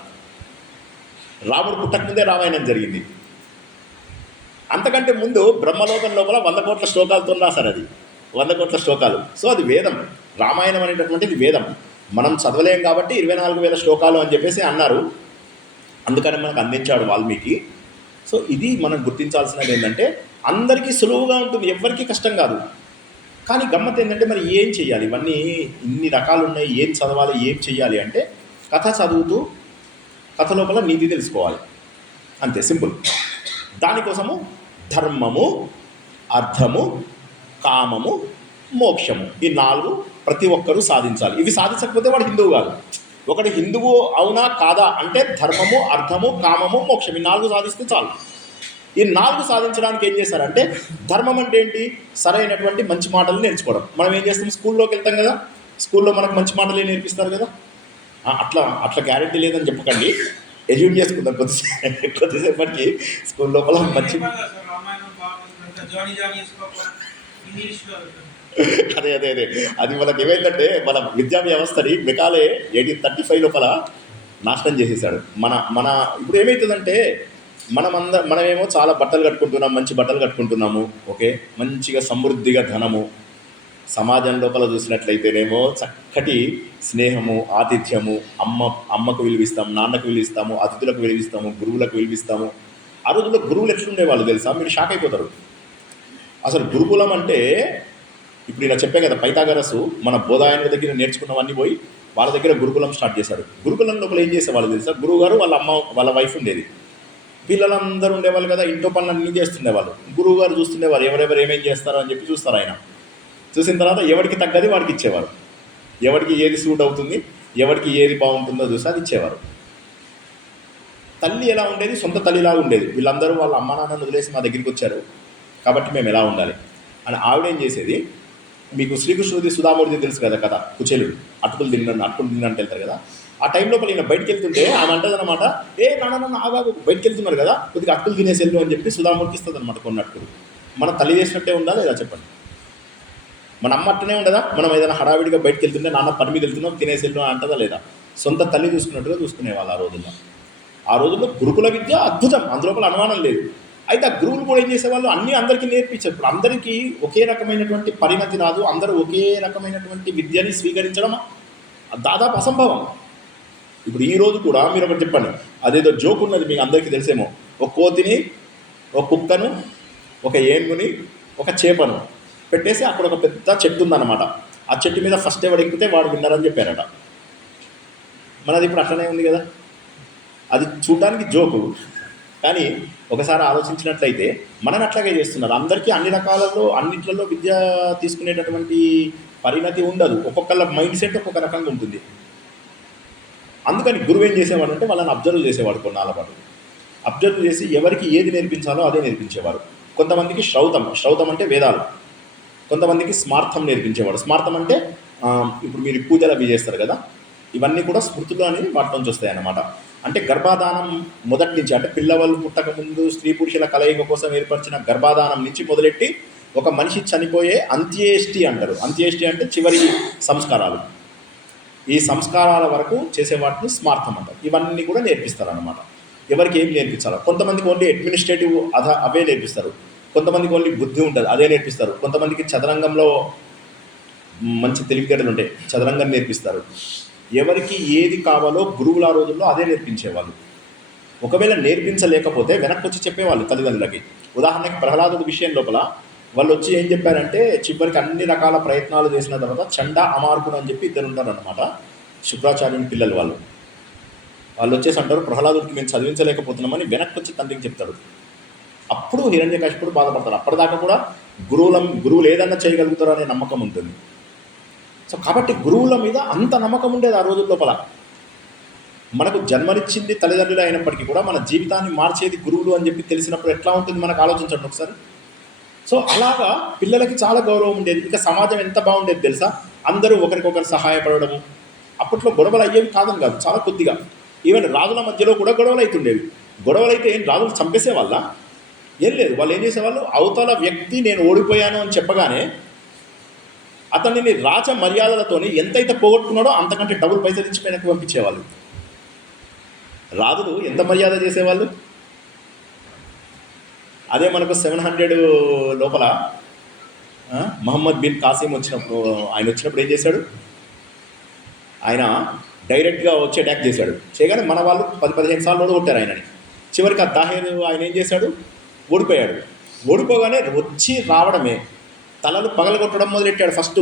రాముడు పుట్టకముందే రామాయణం జరిగింది. అంతకంటే ముందు బ్రహ్మలోకం లోపల 100 కోట్ల శ్లోకాలతో రాశారు. అది 100 కోట్ల శ్లోకాలు. సో అది వేదం. రామాయణం అనేటటువంటిది వేదం. మనం చదవలేం కాబట్టి 24,000 శ్లోకాలు అని చెప్పేసి అన్నారు. అందుకని మనకు అందించాడు వాల్మీకి. సో ఇది మనం గుర్తించాల్సినది ఏంటంటే, అందరికీ సులువుగా ఉంటుంది, ఎవరికీ కష్టం కాదు. కానీ గమ్మత్ ఏంటంటే, మరి ఏం చెయ్యాలి? ఇవన్నీ ఇన్ని రకాలు ఉన్నాయి, ఏం చదవాలి, ఏం చెయ్యాలి అంటే, కథ చదువుతూ కథ లోపల నీతి తెలుసుకోవాలి, అంతే, సింపుల్. దానికోసము ధర్మము, అర్థము, కామము, మోక్షము, ఈ 4 ప్రతి ఒక్కరూ సాధించాలి. ఇవి సాధించకపోతే వాడు హిందువు కాదు. ఒకడు హిందువు అవునా కాదా అంటే ధర్మము, అర్థము, కామము, మోక్షం, ఈ 4 సాధిస్తే చాలు. ఈ 4 సాధించడానికి ఏం చేశారంటే, ధర్మం అంటే ఏంటి? సరైనటువంటి మంచి మాటలు నేర్చుకోవడం. మనం ఏం చేస్తాం? స్కూల్లోకి వెళ్తాం కదా, స్కూల్లో మనకు మంచి మాటలే నేర్పిస్తారు కదా. అట్లా గ్యారెంటీ లేదని చెప్పకండి, ఎజ్యూమ్ చేసుకుందాం కొద్దిసేపటికి. స్కూల్ లోపల మంచి అదే అది మనకి ఏమైందంటే, మన విద్యా వ్యవస్థని మెకాలే 1835 లోపల నాశనం చేసేసాడు. మన ఇప్పుడు ఏమవుతుందంటే, మనమేమో చాలా బట్టలు కట్టుకుంటున్నాం, మంచి బట్టలు కట్టుకుంటున్నాము, ఓకే, మంచిగా సమృద్ధిగా ధనము. సమాజం లోపల చూసినట్లయితేనేమో చక్కటి స్నేహము, ఆతిథ్యము, అమ్మకు విలువిస్తాము, నాన్నకు విలువిస్తాము, అతిథులకు విలువిస్తాము, గురువులకు విలువిస్తాము. ఆ రోజుల్లో గురువులు ఎట్లుండేవాళ్ళు తెలుసా? మీరు షాక్ అయిపోతారు. అసలు గురుకులం అంటే, ఇప్పుడు ఇలా చెప్పే కదా, పైథాగరస్ మన బోధాయన దగ్గర నేర్చుకున్నవన్నీ పోయి వాళ్ళ దగ్గర గురుకులం స్టార్ట్ చేశారు. గురుకులం లోపల ఏం చేసేవాళ్ళు తెలుసా? గురువు గారు, వాళ్ళ అమ్మ, వాళ్ళ వైఫ్ ఉండేది, పిల్లలందరూ ఉండేవాళ్ళు కదా, ఇంట్లో పనులు అన్నీ చేస్తుండేవాళ్ళు. గురువు గారు చూస్తుండేవారు, ఎవరెవరు ఏమేం చేస్తారో అని చెప్పి చూస్తారు. ఆయన చూసిన తర్వాత ఎవరికి తగ్గది వాడికి ఇచ్చేవారు. ఎవరికి ఏది సూట్ అవుతుంది, ఎవరికి ఏది బాగుంటుందో చూసి అది ఇచ్చేవారు. తల్లి ఎలా ఉండేది? సొంత తల్లిలా ఉండేది. వీళ్ళందరూ వాళ్ళ అమ్మ నాన్నను వదిలేసి మా దగ్గరికి వచ్చారు కాబట్టి మేము ఎలా ఉండాలి అని ఆవిడేం చేసేది, మీకు శ్రీకృష్ణుడిది సుధామూర్తి తెలుసు కదా కథ, కుచేలుడు అటుకులు తిన్నట్టు వెళ్తారు కదా. ఆ టైం లోపల ఈయన బయటకు వెళ్తుంటే ఆమె అంటదనమాట, నాన్న ఆగాగు, బయటకు వెళ్తున్నారు కదా, కొద్దిగా అటుకులు తినేసేళ్ళు అని చెప్పి సుధామూర్తి ఇస్తుంది అనమాట. కొన్ని అటుకులు మన తల్లి చేసినట్టే ఉందా లేదా చెప్పండి? మన అమ్మ అట్టనే ఉండదా? మనం ఏదైనా హడావిడిగా బయటకు వెళ్తుంటే, నాన్న పని మీద వెళ్తున్నాం తినేసేళ్ళు అంటదా లేదా? సొంత తల్లి చూసుకున్నట్టుగా చూసుకునేవాళ్ళు ఆ రోజుల్లో. ఆ రోజుల్లో గురుకుల విద్య అద్భుతం, అందులోపల అనుమానం లేదు. అయితే ఆ గురువులు కూడా ఏం చేసేవాళ్ళు, అన్నీ అందరికీ నేర్పించారు. ఇప్పుడు అందరికీ ఒకే రకమైనటువంటి పరిణతి రాదు, అందరూ ఒకే రకమైనటువంటి విద్యని స్వీకరించడం దాదాపు అసంభవం. ఇప్పుడు ఈ రోజు కూడా మీరు ఒకటి చెప్పండి, అదేదో జోక్ ఉన్నది మీకు అందరికీ తెలిసేమో, ఒక కోతిని, ఒక కుక్కను, ఒక ఏనుగుని, ఒక చేపను పెట్టేసి అక్కడ ఒక పెద్ద చెట్టు ఉందన్నమాట. ఆ చెట్టు మీద ఫస్ట్ ఎవడు ఎక్కితే వాడు విన్నారని చెప్పారట. మనది ఇప్పుడు అట్లనే ఉంది కదా. అది చూడడానికి జోకు, కానీ ఒకసారి ఆలోచించినట్లయితే మనని అట్లాగే చేస్తున్నారు. అందరికీ అన్ని రకాలలో అన్నిట్లలో విద్య తీసుకునేటటువంటి పరిణతి ఉండదు. ఒక్కొక్కళ్ళ మైండ్ సెట్ ఒక్కొక్క రకంగా ఉంటుంది. అందుకని గురువు ఏం చేసేవాడు అంటే, వాళ్ళని అబ్జర్వ్ చేసేవాడు. కొన్నాళ్ళ పాటు అబ్జర్వ్ చేసి ఎవరికి ఏది నేర్పించాలో అదే నేర్పించేవారు. కొంతమందికి శ్రౌతం అంటే వేదాలు, కొంతమందికి స్మార్థం నేర్పించేవాడు. స్మార్థం అంటే ఇప్పుడు మీరు పూజలు అవి చేస్తారు కదా, ఇవన్నీ కూడా స్మృతులు అని వాటి నుంచి వస్తాయి అన్నమాట. అంటే గర్భాధానం మొదటి నుంచి, అంటే పిల్లవాళ్ళు పుట్టక ముందు స్త్రీ పురుషుల కలయిక కోసం ఏర్పరిచిన గర్భాధానం నుంచి మొదలెట్టి ఒక మనిషి చనిపోయే అంత్యేష్టి అంటారు. అంత్యేష్టి అంటే చివరి సంస్కారాలు. ఈ సంస్కారాల వరకు చేసే వాటిని స్మార్థం అంటారు. ఇవన్నీ కూడా నేర్పిస్తారు అన్నమాట. ఎవరికి ఏం నేర్పించాలి? కొంతమందికి ఓన్లీ అడ్మినిస్ట్రేటివ్ అవే నేర్పిస్తారు, కొంతమందికి ఓన్లీ బుద్ధి ఉంటుంది అదే నేర్పిస్తారు, కొంతమందికి చదరంగంలో మంచి తెలివితేటలు ఉంటాయి చదరంగం నేర్పిస్తారు. ఎవరికి ఏది కావాలో గురువుల రోజుల్లో అదే నేర్పించేవాళ్ళు. ఒకవేళ నేర్పించలేకపోతే వెనక్కి వచ్చి చెప్పేవాళ్ళు తల్లిదండ్రులకి. ఉదాహరణకి ప్రహ్లాదుడి విషయం లోపల వాళ్ళు వచ్చి ఏం చెప్పారంటే, చివరికి అన్ని రకాల ప్రయత్నాలు చేసిన తర్వాత చండ అమార్కుడు అని చెప్పి ఇద్దరు ఉంటారనమాట, శుక్రాచార్యుని పిల్లలు. వాళ్ళు వచ్చేసి అంటారు, ప్రహ్లాదుడికి మేము చదివించలేకపోతున్నామని వెనక్కి వచ్చి తండ్రికి చెప్తాడు. అప్పుడు హిరణ్యకశిపుడు బాధపడతాడు. అప్పటిదాకా కూడా గురువులు ఏదన్నా చేయగలుగుతారు అనే నమ్మకం ఉంటుంది. సో కాబట్టి గురువుల మీద అంత నమ్మకం ఉండేది ఆ రోజుల లోపల. మనకు జన్మనిచ్చింది తల్లిదండ్రులు అయినప్పటికీ కూడా మన జీవితాన్ని మార్చేది గురువులు అని చెప్పి తెలిసినప్పుడు ఎట్లా ఉంటుంది మనకు ఆలోచించండి ఒకసారి. సో అలాగా పిల్లలకి చాలా గౌరవం ఉండేది. ఇక సమాజం ఎంత బాగుండేది తెలుసా? అందరూ ఒకరికొకరు సహాయపడము. అప్పట్లో గొడవలు అయ్యేవి కాదని కాదు, చాలా కొద్దిగా. ఈవెన్ రాజుల మధ్యలో కూడా గొడవలు అవుతుండేవి. గొడవలు అయితే ఏం రాజులు చంపేసేవాళ్ళ? ఏం లేదు. వాళ్ళు ఏం చేసేవాళ్ళు, అవతల వ్యక్తి నేను ఓడిపోయాను అని చెప్పగానే అతనిని రాజ మర్యాదలతోని ఎంతైతే పోగొట్టుకున్నాడో అంతకంటే డబుల్ పైసలు ఇచ్చి వెనక్కి పంపించేవాళ్ళు. రాజులు ఎంత మర్యాద చేసేవాళ్ళు. అదే మనకు 700 లోపల మహమ్మద్ బిన్ కాసిం వచ్చినప్పుడు, ఆయన వచ్చినప్పుడు ఏం చేశాడు? ఆయన డైరెక్ట్గా వచ్చి అటాక్ చేశాడు. చేయగానే మన వాళ్ళు 10-15 సార్లు ఓడగొట్టారు ఆయనని. చివరికి ఆ దాహేరు ఆయన ఏం చేశాడు? ఓడిపోయాడు. ఓడిపోగానే వచ్చి రావడమే, తలలు పగలగొట్టడం మొదలెట్టాడు. ఫస్ట్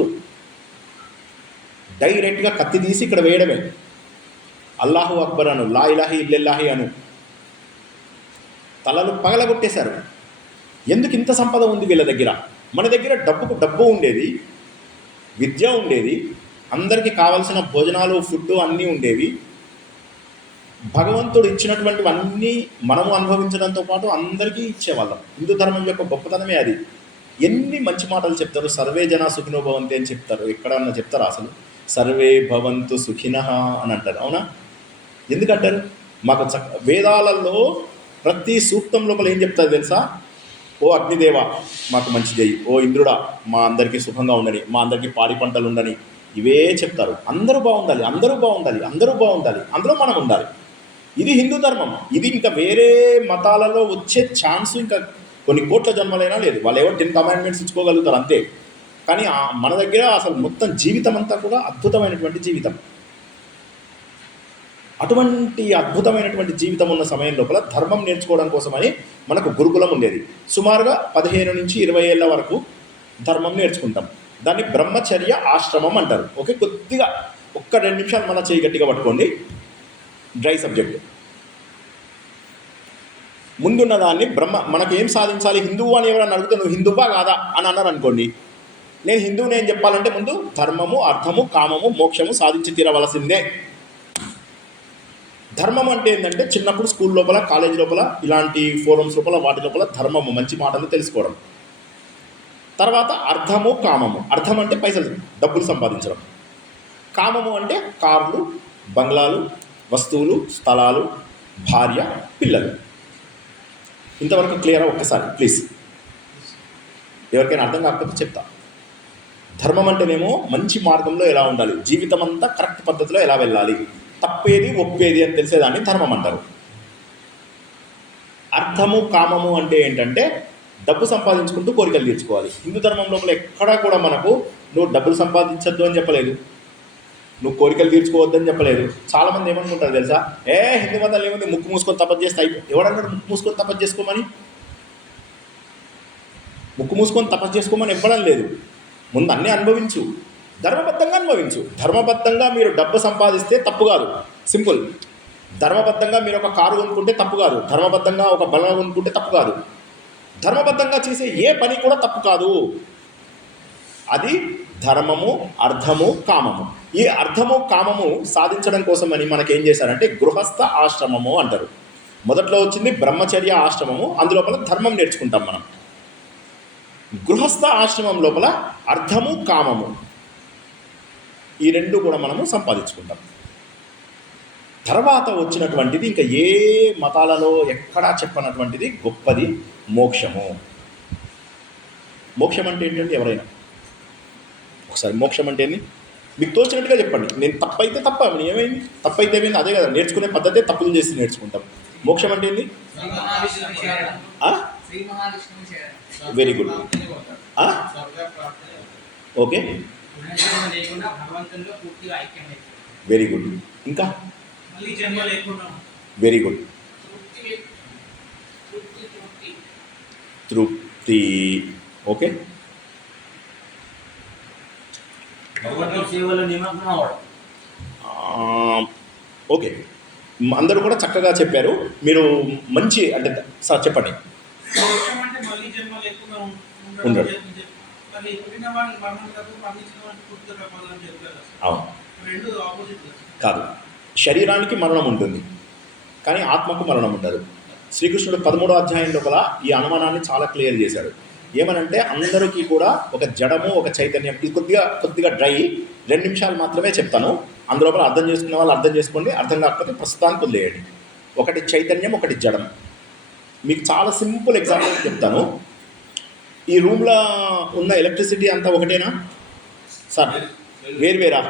డైరెక్ట్గా కత్తి తీసి ఇక్కడ వేయడమే. అల్లాహు అక్బర్ అను, లా ఇలాహి ఇల్లెల్లాహి అను. తలలు పగలగొట్టేశారు. ఎందుకు ఇంత సంపద ఉంది వీళ్ళ దగ్గర? మన దగ్గర డబ్బుకు డబ్బు ఉండేది, విద్య ఉండేది, అందరికీ కావాల్సిన భోజనాలు, ఫుడ్ అన్నీ ఉండేవి. భగవంతుడు ఇచ్చినటువంటివన్నీ మనము అనుభవించడంతో పాటు అందరికీ ఇచ్చేవాళ్ళం. హిందూ ధర్మం యొక్క గొప్పతనమే అది. ఎన్ని మంచి మాటలు చెప్తారు. సర్వే జన సుఖినో భవంతి అని చెప్తారు. ఎక్కడన్నా చెప్తారా అసలు? సర్వే భవంతు సుఖినః అని అంటారు. అవునా? ఎందుకంటారు? మాకు వేదాలలో ప్రతి సూక్తం లోపల ఏం చెప్తారు తెలుసా? ఓ అగ్నిదేవ మాకు మంచి చేయి, ఓ ఇంద్రుడా మా అందరికీ సుఖంగా ఉండని, మా అందరికీ పాడి పంటలు ఉండని, ఇవే చెప్తారు. అందరూ బాగుండాలి, అందరూ బాగుండాలి, అందరూ బాగుండాలి, అందులో మనం ఉండాలి. ఇది హిందూ ధర్మం. ఇది ఇంకా వేరే మతాలలో వచ్చే ఛాన్స్ ఇంకా కొన్ని కోట్ల జన్మలైనా లేదు. వాళ్ళు ఏవో 10 కమాండ్మెంట్స్ ఇచ్చుకోగలుగుతారు అంతే. కానీ మన దగ్గర అసలు మొత్తం జీవితం అంతా కూడా అద్భుతమైనటువంటి జీవితం. అటువంటి అద్భుతమైనటువంటి జీవితం ఉన్న సమయం లోపల ధర్మం నేర్చుకోవడం కోసమని మనకు గురుకులం ఉండేది. సుమారుగా 15 నుంచి 20 ఏళ్ళ వరకు ధర్మం నేర్చుకుంటాం. దాన్ని బ్రహ్మచర్య ఆశ్రమం అంటారు. ఓకే, కొద్దిగా ఒక్క 2 నిమిషాలు మన చేయి గట్టిగా పట్టుకోండి. Dry subject. ముందున్న దాన్ని మనకు ఏం సాధించాలి? హిందువు అని ఎవరైనా అడిగితే నువ్వు హిందువా కాదా అని అన్నారు అనుకోండి, నేను హిందువుని ఏం చెప్పాలంటే ముందు ధర్మము, అర్థము, కామము, మోక్షము సాధించి తీరవలసిందే. ధర్మం అంటే ఏంటంటే చిన్నప్పుడు స్కూల్ లోపల, కాలేజ్ లోపల, ఇలాంటి ఫోరమ్స్ లోపల, వాటి లోపల ధర్మము మంచి మాటలు తెలుసుకోవడం. తర్వాత అర్థము, కామము. అర్థం అంటే పైసలు, డబ్బులు సంపాదించడం. కామము అంటే కార్లు, బంగ్లాలు, వస్తువులు, స్థలాలు, భార్య, పిల్లలు. ఇంతవరకు క్లియరా? ఒక్కసారి ప్లీజ్. ఎవరికైనా అర్థం కాకపోతే చెప్తా. ధర్మం అంటేనేమో మంచి మార్గంలో ఎలా ఉండాలి, జీవితం అంతా కరెక్ట్ పద్ధతిలో ఎలా వెళ్ళాలి, తప్పేది ఒప్పేది అని తెలిసేదాన్ని ధర్మం అంటారు. అర్థము, కామము అంటే ఏంటంటే డబ్బు సంపాదించుకుంటూ కోరికలు తీర్చుకోవాలి. హిందూ ధర్మం లోపల ఎక్కడా కూడా మనకు నువ్వు డబ్బులు సంపాదించద్దు అని చెప్పలేదు, నువ్వు కోరికలు తీర్చుకోవద్దని చెప్పలేదు. చాలామంది ఏమనుకుంటారు తెలుసా? హిందూ మతాలు ఏముంది, ముక్కు మూసుకొని తపస్సు చేస్తే ఎవడన్నాడు ముక్కు మూసుకొని తపస్సు చేసుకోమని? ముక్కు మూసుకొని తపస్సు చేసుకోమని ఇవ్వడం లేదు. ముందు అన్నీ అనుభవించు, ధర్మబద్ధంగా అనుభవించు. ధర్మబద్ధంగా మీరు డబ్బు సంపాదిస్తే తప్పు కాదు, సింపుల్. ధర్మబద్ధంగా మీరు ఒక కారు కొనుక్కుంటే తప్పు కాదు, ధర్మబద్ధంగా ఒక బలం కొనుక్కుంటే తప్పు కాదు. ధర్మబద్ధంగా చేసే ఏ పని కూడా తప్పు కాదు. అది ధర్మము, అర్థము, కామము. ఈ అర్థము, కామము సాధించడం కోసమని మనకేం చేశారంటే గృహస్థ ఆశ్రమము అంటారు. మొదట్లో వచ్చింది బ్రహ్మచర్య ఆశ్రమము, అందులోపల ధర్మం నేర్చుకుంటాం మనం. గృహస్థ ఆశ్రమం లోపల అర్థము, కామము ఈ రెండు కూడా మనము సంపాదించుకుంటాం. తర్వాత వచ్చినటువంటిది ఇంకా ఏ మతాలలో ఎక్కడా చెప్పనటువంటిది గొప్పది, మోక్షము. మోక్షం అంటే ఏంటంటే ఎవరైనా ఒకసారి మోక్షం అంటే ఏంటి మీకు తోచినట్టుగా చెప్పండి. నేను తప్పైతే తప్ప ఏమైంది, తప్పైతే ఏమైంది, అదే కదా నేర్చుకునే పద్ధతే తప్పులు చేసి నేర్చుకుంటాం. మోక్షం అంటే ఏంటి? Very good. Okay, very good. ఇంకా వెరీ గుడ్. తృప్తి. ఓకే, ఓకే, అందరూ కూడా చక్కగా చెప్పారు. మీరు మంచి అంటే సార్ చెప్పండి. ఉండడు. అవును, కాదు. శరీరానికి మరణం ఉంటుంది కానీ ఆత్మకు మరణం ఉండదు. శ్రీకృష్ణుడు 13వ అధ్యాయం లోపల ఈ అనుమానాన్ని చాలా క్లియర్ చేశాడు. ఏమనంటే అందరికీ కూడా ఒక జడము ఒక చైతన్యం. ఇది కొద్దిగా డ్రై, 2 నిమిషాలు మాత్రమే చెప్తాను. అందులోపల అర్థం చేసుకునే వాళ్ళు అర్థం చేసుకోండి, అర్థం కాకపోతే ప్రస్తుతానికి వదిలేయండి. ఒకటి చైతన్యం, ఒకటి జడం. మీకు చాలా సింపుల్ ఎగ్జాంపుల్ చెప్తాను. ఈ రూమ్లో ఉన్న ఎలక్ట్రిసిటీ అంతా ఒకటేనా సార్? వేరువేరా?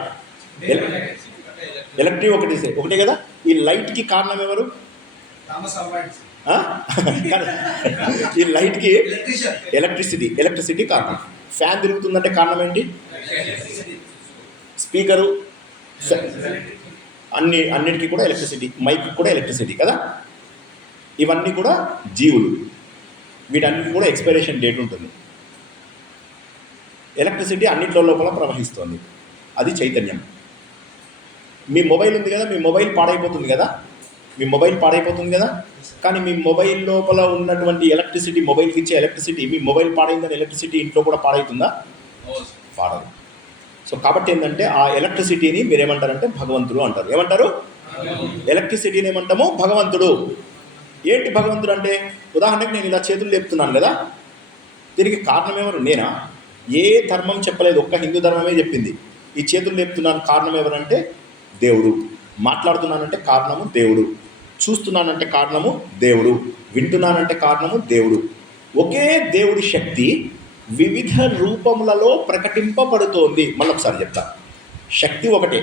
ఎలక్ట్రిక్ ఒకటే కదా. ఈ లైట్కి కారణం ఎవరు? ఈ లైట్కి ఎలక్ట్రిసిటీ కారణం. ఫ్యాన్ తిరుగుతుందంటే కారణం ఏంటి? స్పీకరు, అన్నిటికీ కూడా ఎలక్ట్రిసిటీ. మైక్ కూడా ఎలక్ట్రిసిటీ కదా. ఇవన్నీ కూడా జీవులు. వీటన్నిటికీ కూడా ఎక్స్పైరేషన్ డేట్ ఉంటుంది. ఎలక్ట్రిసిటీ అన్నింటిలో లోపల ప్రవహిస్తుంది, అది చైతన్యం. మీ మొబైల్ ఉంది కదా, మీ మొబైల్ పాడైపోతుంది కదా. కానీ మీ మొబైల్ లోపల ఉన్నటువంటి ఎలక్ట్రిసిటీ, మొబైల్కి ఇచ్చే ఎలక్ట్రిసిటీ, మీ మొబైల్ పాడైందని ఎలక్ట్రిసిటీ ఇంట్లో కూడా పాడవుతుందా? పాడదు. సో కాబట్టి ఏంటంటే ఆ ఎలక్ట్రిసిటీని మీరు ఏమంటారంటే భగవంతుడు అంటారు. ఏమంటారు? ఎలక్ట్రిసిటీని ఏమంటాము? భగవంతుడు. ఏంటి భగవంతుడు అంటే? ఉదాహరణకు నేను ఇలా చేతులు లేపుతున్నాను కదా, దీనికి కారణం ఎవరు? నేనా? ఏ ధర్మం చెప్పలేదు, ఒక్క హిందూ ధర్మమే చెప్పింది ఈ చేతులు లేపుతున్నాను కారణం ఎవరంటే దేవుడు. మాట్లాడుతున్నానంటే కారణము దేవుడు. చూస్తున్నానంటే కారణము దేవుడు. వింటున్నానంటే కారణము దేవుడు. ఒకే దేవుడి శక్తి వివిధ రూపములలో ప్రకటింపబడుతోంది. మళ్ళొకసారి చెప్తా. శక్తి ఒకటే.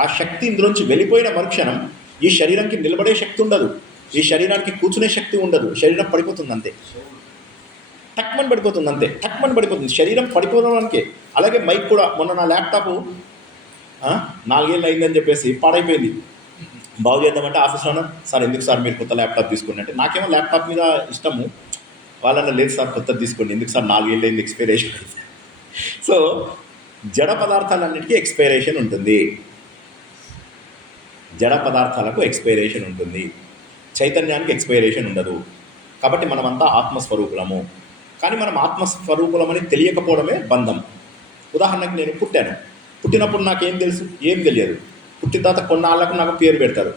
ఆ శక్తి ఇందులోంచి వెళ్ళిపోయిన మరుక్షణం ఈ శరీరానికి నిలబడే శక్తి ఉండదు, ఈ శరీరానికి కూర్చునే శక్తి ఉండదు. శరీరం పడిపోతుంది అంతే, టక్మని పడిపోతుంది శరీరం పడిపోవడానికే. అలాగే మైక్ కూడా. మొన్న నా ల్యాప్టాప్ 4 ఏళ్ళు అయిందని చెప్పేసి పాడైపోయింది. బాగు చేద్దామంటే ఆఫీస్లో, సార్ ఎందుకు సార్ మీరు కొత్త ల్యాప్టాప్ తీసుకోండి అంటే, నాకేమో ల్యాప్టాప్ మీద ఇష్టము. వాళ్ళన్నా లేదు సార్ కొత్తది తీసుకోండి. ఎందుకు సార్ 4 ఏళ్ళు అయింది, ఎక్స్పైరేషన్ అయింది. సో జడ పదార్థాలన్నిటికీ ఎక్స్పైరేషన్ ఉంటుంది. జడ పదార్థాలకు ఎక్స్పైరేషన్ ఉంటుంది, చైతన్యానికి ఎక్స్పైరేషన్ ఉండదు. కాబట్టి మనమంతా ఆత్మస్వరూపులము. కానీ మనం ఆత్మస్వరూపులమని తెలియకపోవడమే బంధం. ఉదాహరణకు నేను పుట్టినప్పుడు నాకేం తెలుసు? ఏం తెలియదు. పుట్టిన తర్వాత కొన్నాళ్ళకు నాకు పేరు పెడతారు.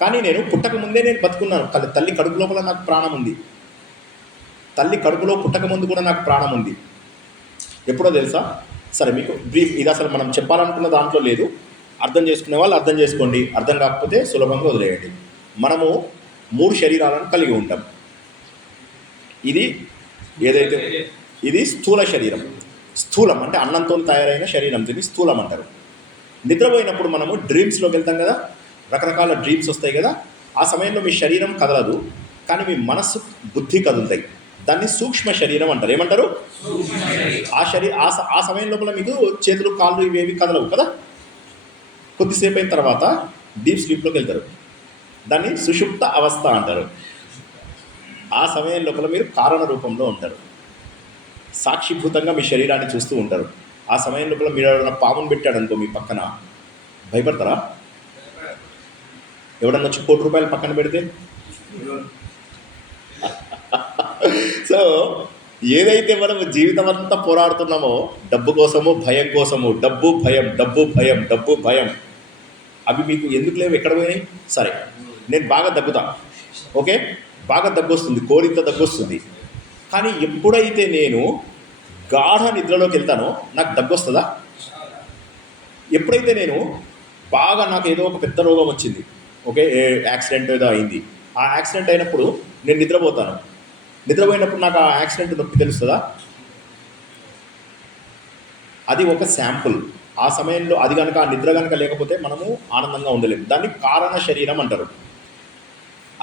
కానీ నేను పుట్టకముందే నేను బతుకున్నాను. తల్లి కడుపు లోపల నాకు ప్రాణం ఉంది. తల్లి కడుపులో పుట్టకముందు కూడా నాకు ప్రాణం ఉంది. ఎప్పుడో తెలుసా? సరే మీకు బ్రీఫ్, ఇది అసలు మనం చెప్పాలనుకున్న దాంట్లో లేదు. అర్థం చేసుకునే వాళ్ళు అర్థం చేసుకోండి, అర్థం కాకపోతే సులభంగా వదిలేయండి. మనము 3 శరీరాలను కలిగి ఉంటాం. ఇది ఏదైతే ఇది స్థూల శరీరం. స్థూలం అంటే అన్నంతో తయారైన శరీరం, దీన్ని స్థూలం అంటారు. నిద్రపోయినప్పుడు మనము డ్రీమ్స్లోకి వెళ్తాం కదా, రకరకాల డ్రీమ్స్ వస్తాయి కదా. ఆ సమయంలో మీ శరీరం కదలదు, కానీ మీ మనస్సు బుద్ధి కదులుతాయి. దాన్ని సూక్ష్మ శరీరం అంటారు. ఏమంటారు? ఆ సమయం లోపల మీకు చేతులు కాళ్ళు ఇవేవి కదలవు కదా. కొద్దిసేపు అయిన తర్వాత డీప్ స్లీప్లోకి వెళ్తారు. దాన్ని సుషుప్త అవస్థ అంటారు. ఆ సమయం లోపల మీరు కారణ రూపంలో ఉంటారు. సాక్షిభూతంగా మీ శరీరాన్ని చూస్తూ ఉంటారు. ఆ సమయం లోపల మీరు ఎవరైనా పామును పెట్టాడనుకో మీ పక్కన, భయపడతారా? ఎవడన్నా వచ్చి ₹1,00,00,000 పక్కన పెడితే? సో ఏదైతే మనం జీవితం అంతా పోరాడుతున్నామో డబ్బు కోసము, భయం కోసము, డబ్బు భయం, అవి మీకు ఎందుకు లేవు? ఎక్కడ పోయినాయి? సరే, నేను బాగా దగ్గుతా, ఓకే, బాగా దగ్గొస్తుంది, కోరింత దగ్గొస్తుంది. కానీ ఎప్పుడైతే నేను గాఢ నిద్రలోకి వెళ్తానో నాకు దగ్గొస్తుందా? ఎప్పుడైతే నేను బాగా నాకు ఏదో ఒక పెద్ద రోగం వచ్చింది, ఓకే, యాక్సిడెంట్ ఏదో అయింది, ఆ యాక్సిడెంట్ అయినప్పుడు నేను నిద్రపోతాను. నిద్రపోయినప్పుడు నాకు ఆ యాక్సిడెంట్ నొప్పి తెలుస్తుందా? అది ఒక శాంపుల్. ఆ సమయంలో అది కనుక ఆ నిద్ర కనుక లేకపోతే మనము ఆనందంగా ఉండలేము. దాన్ని కారణ శరీరం అంటారు.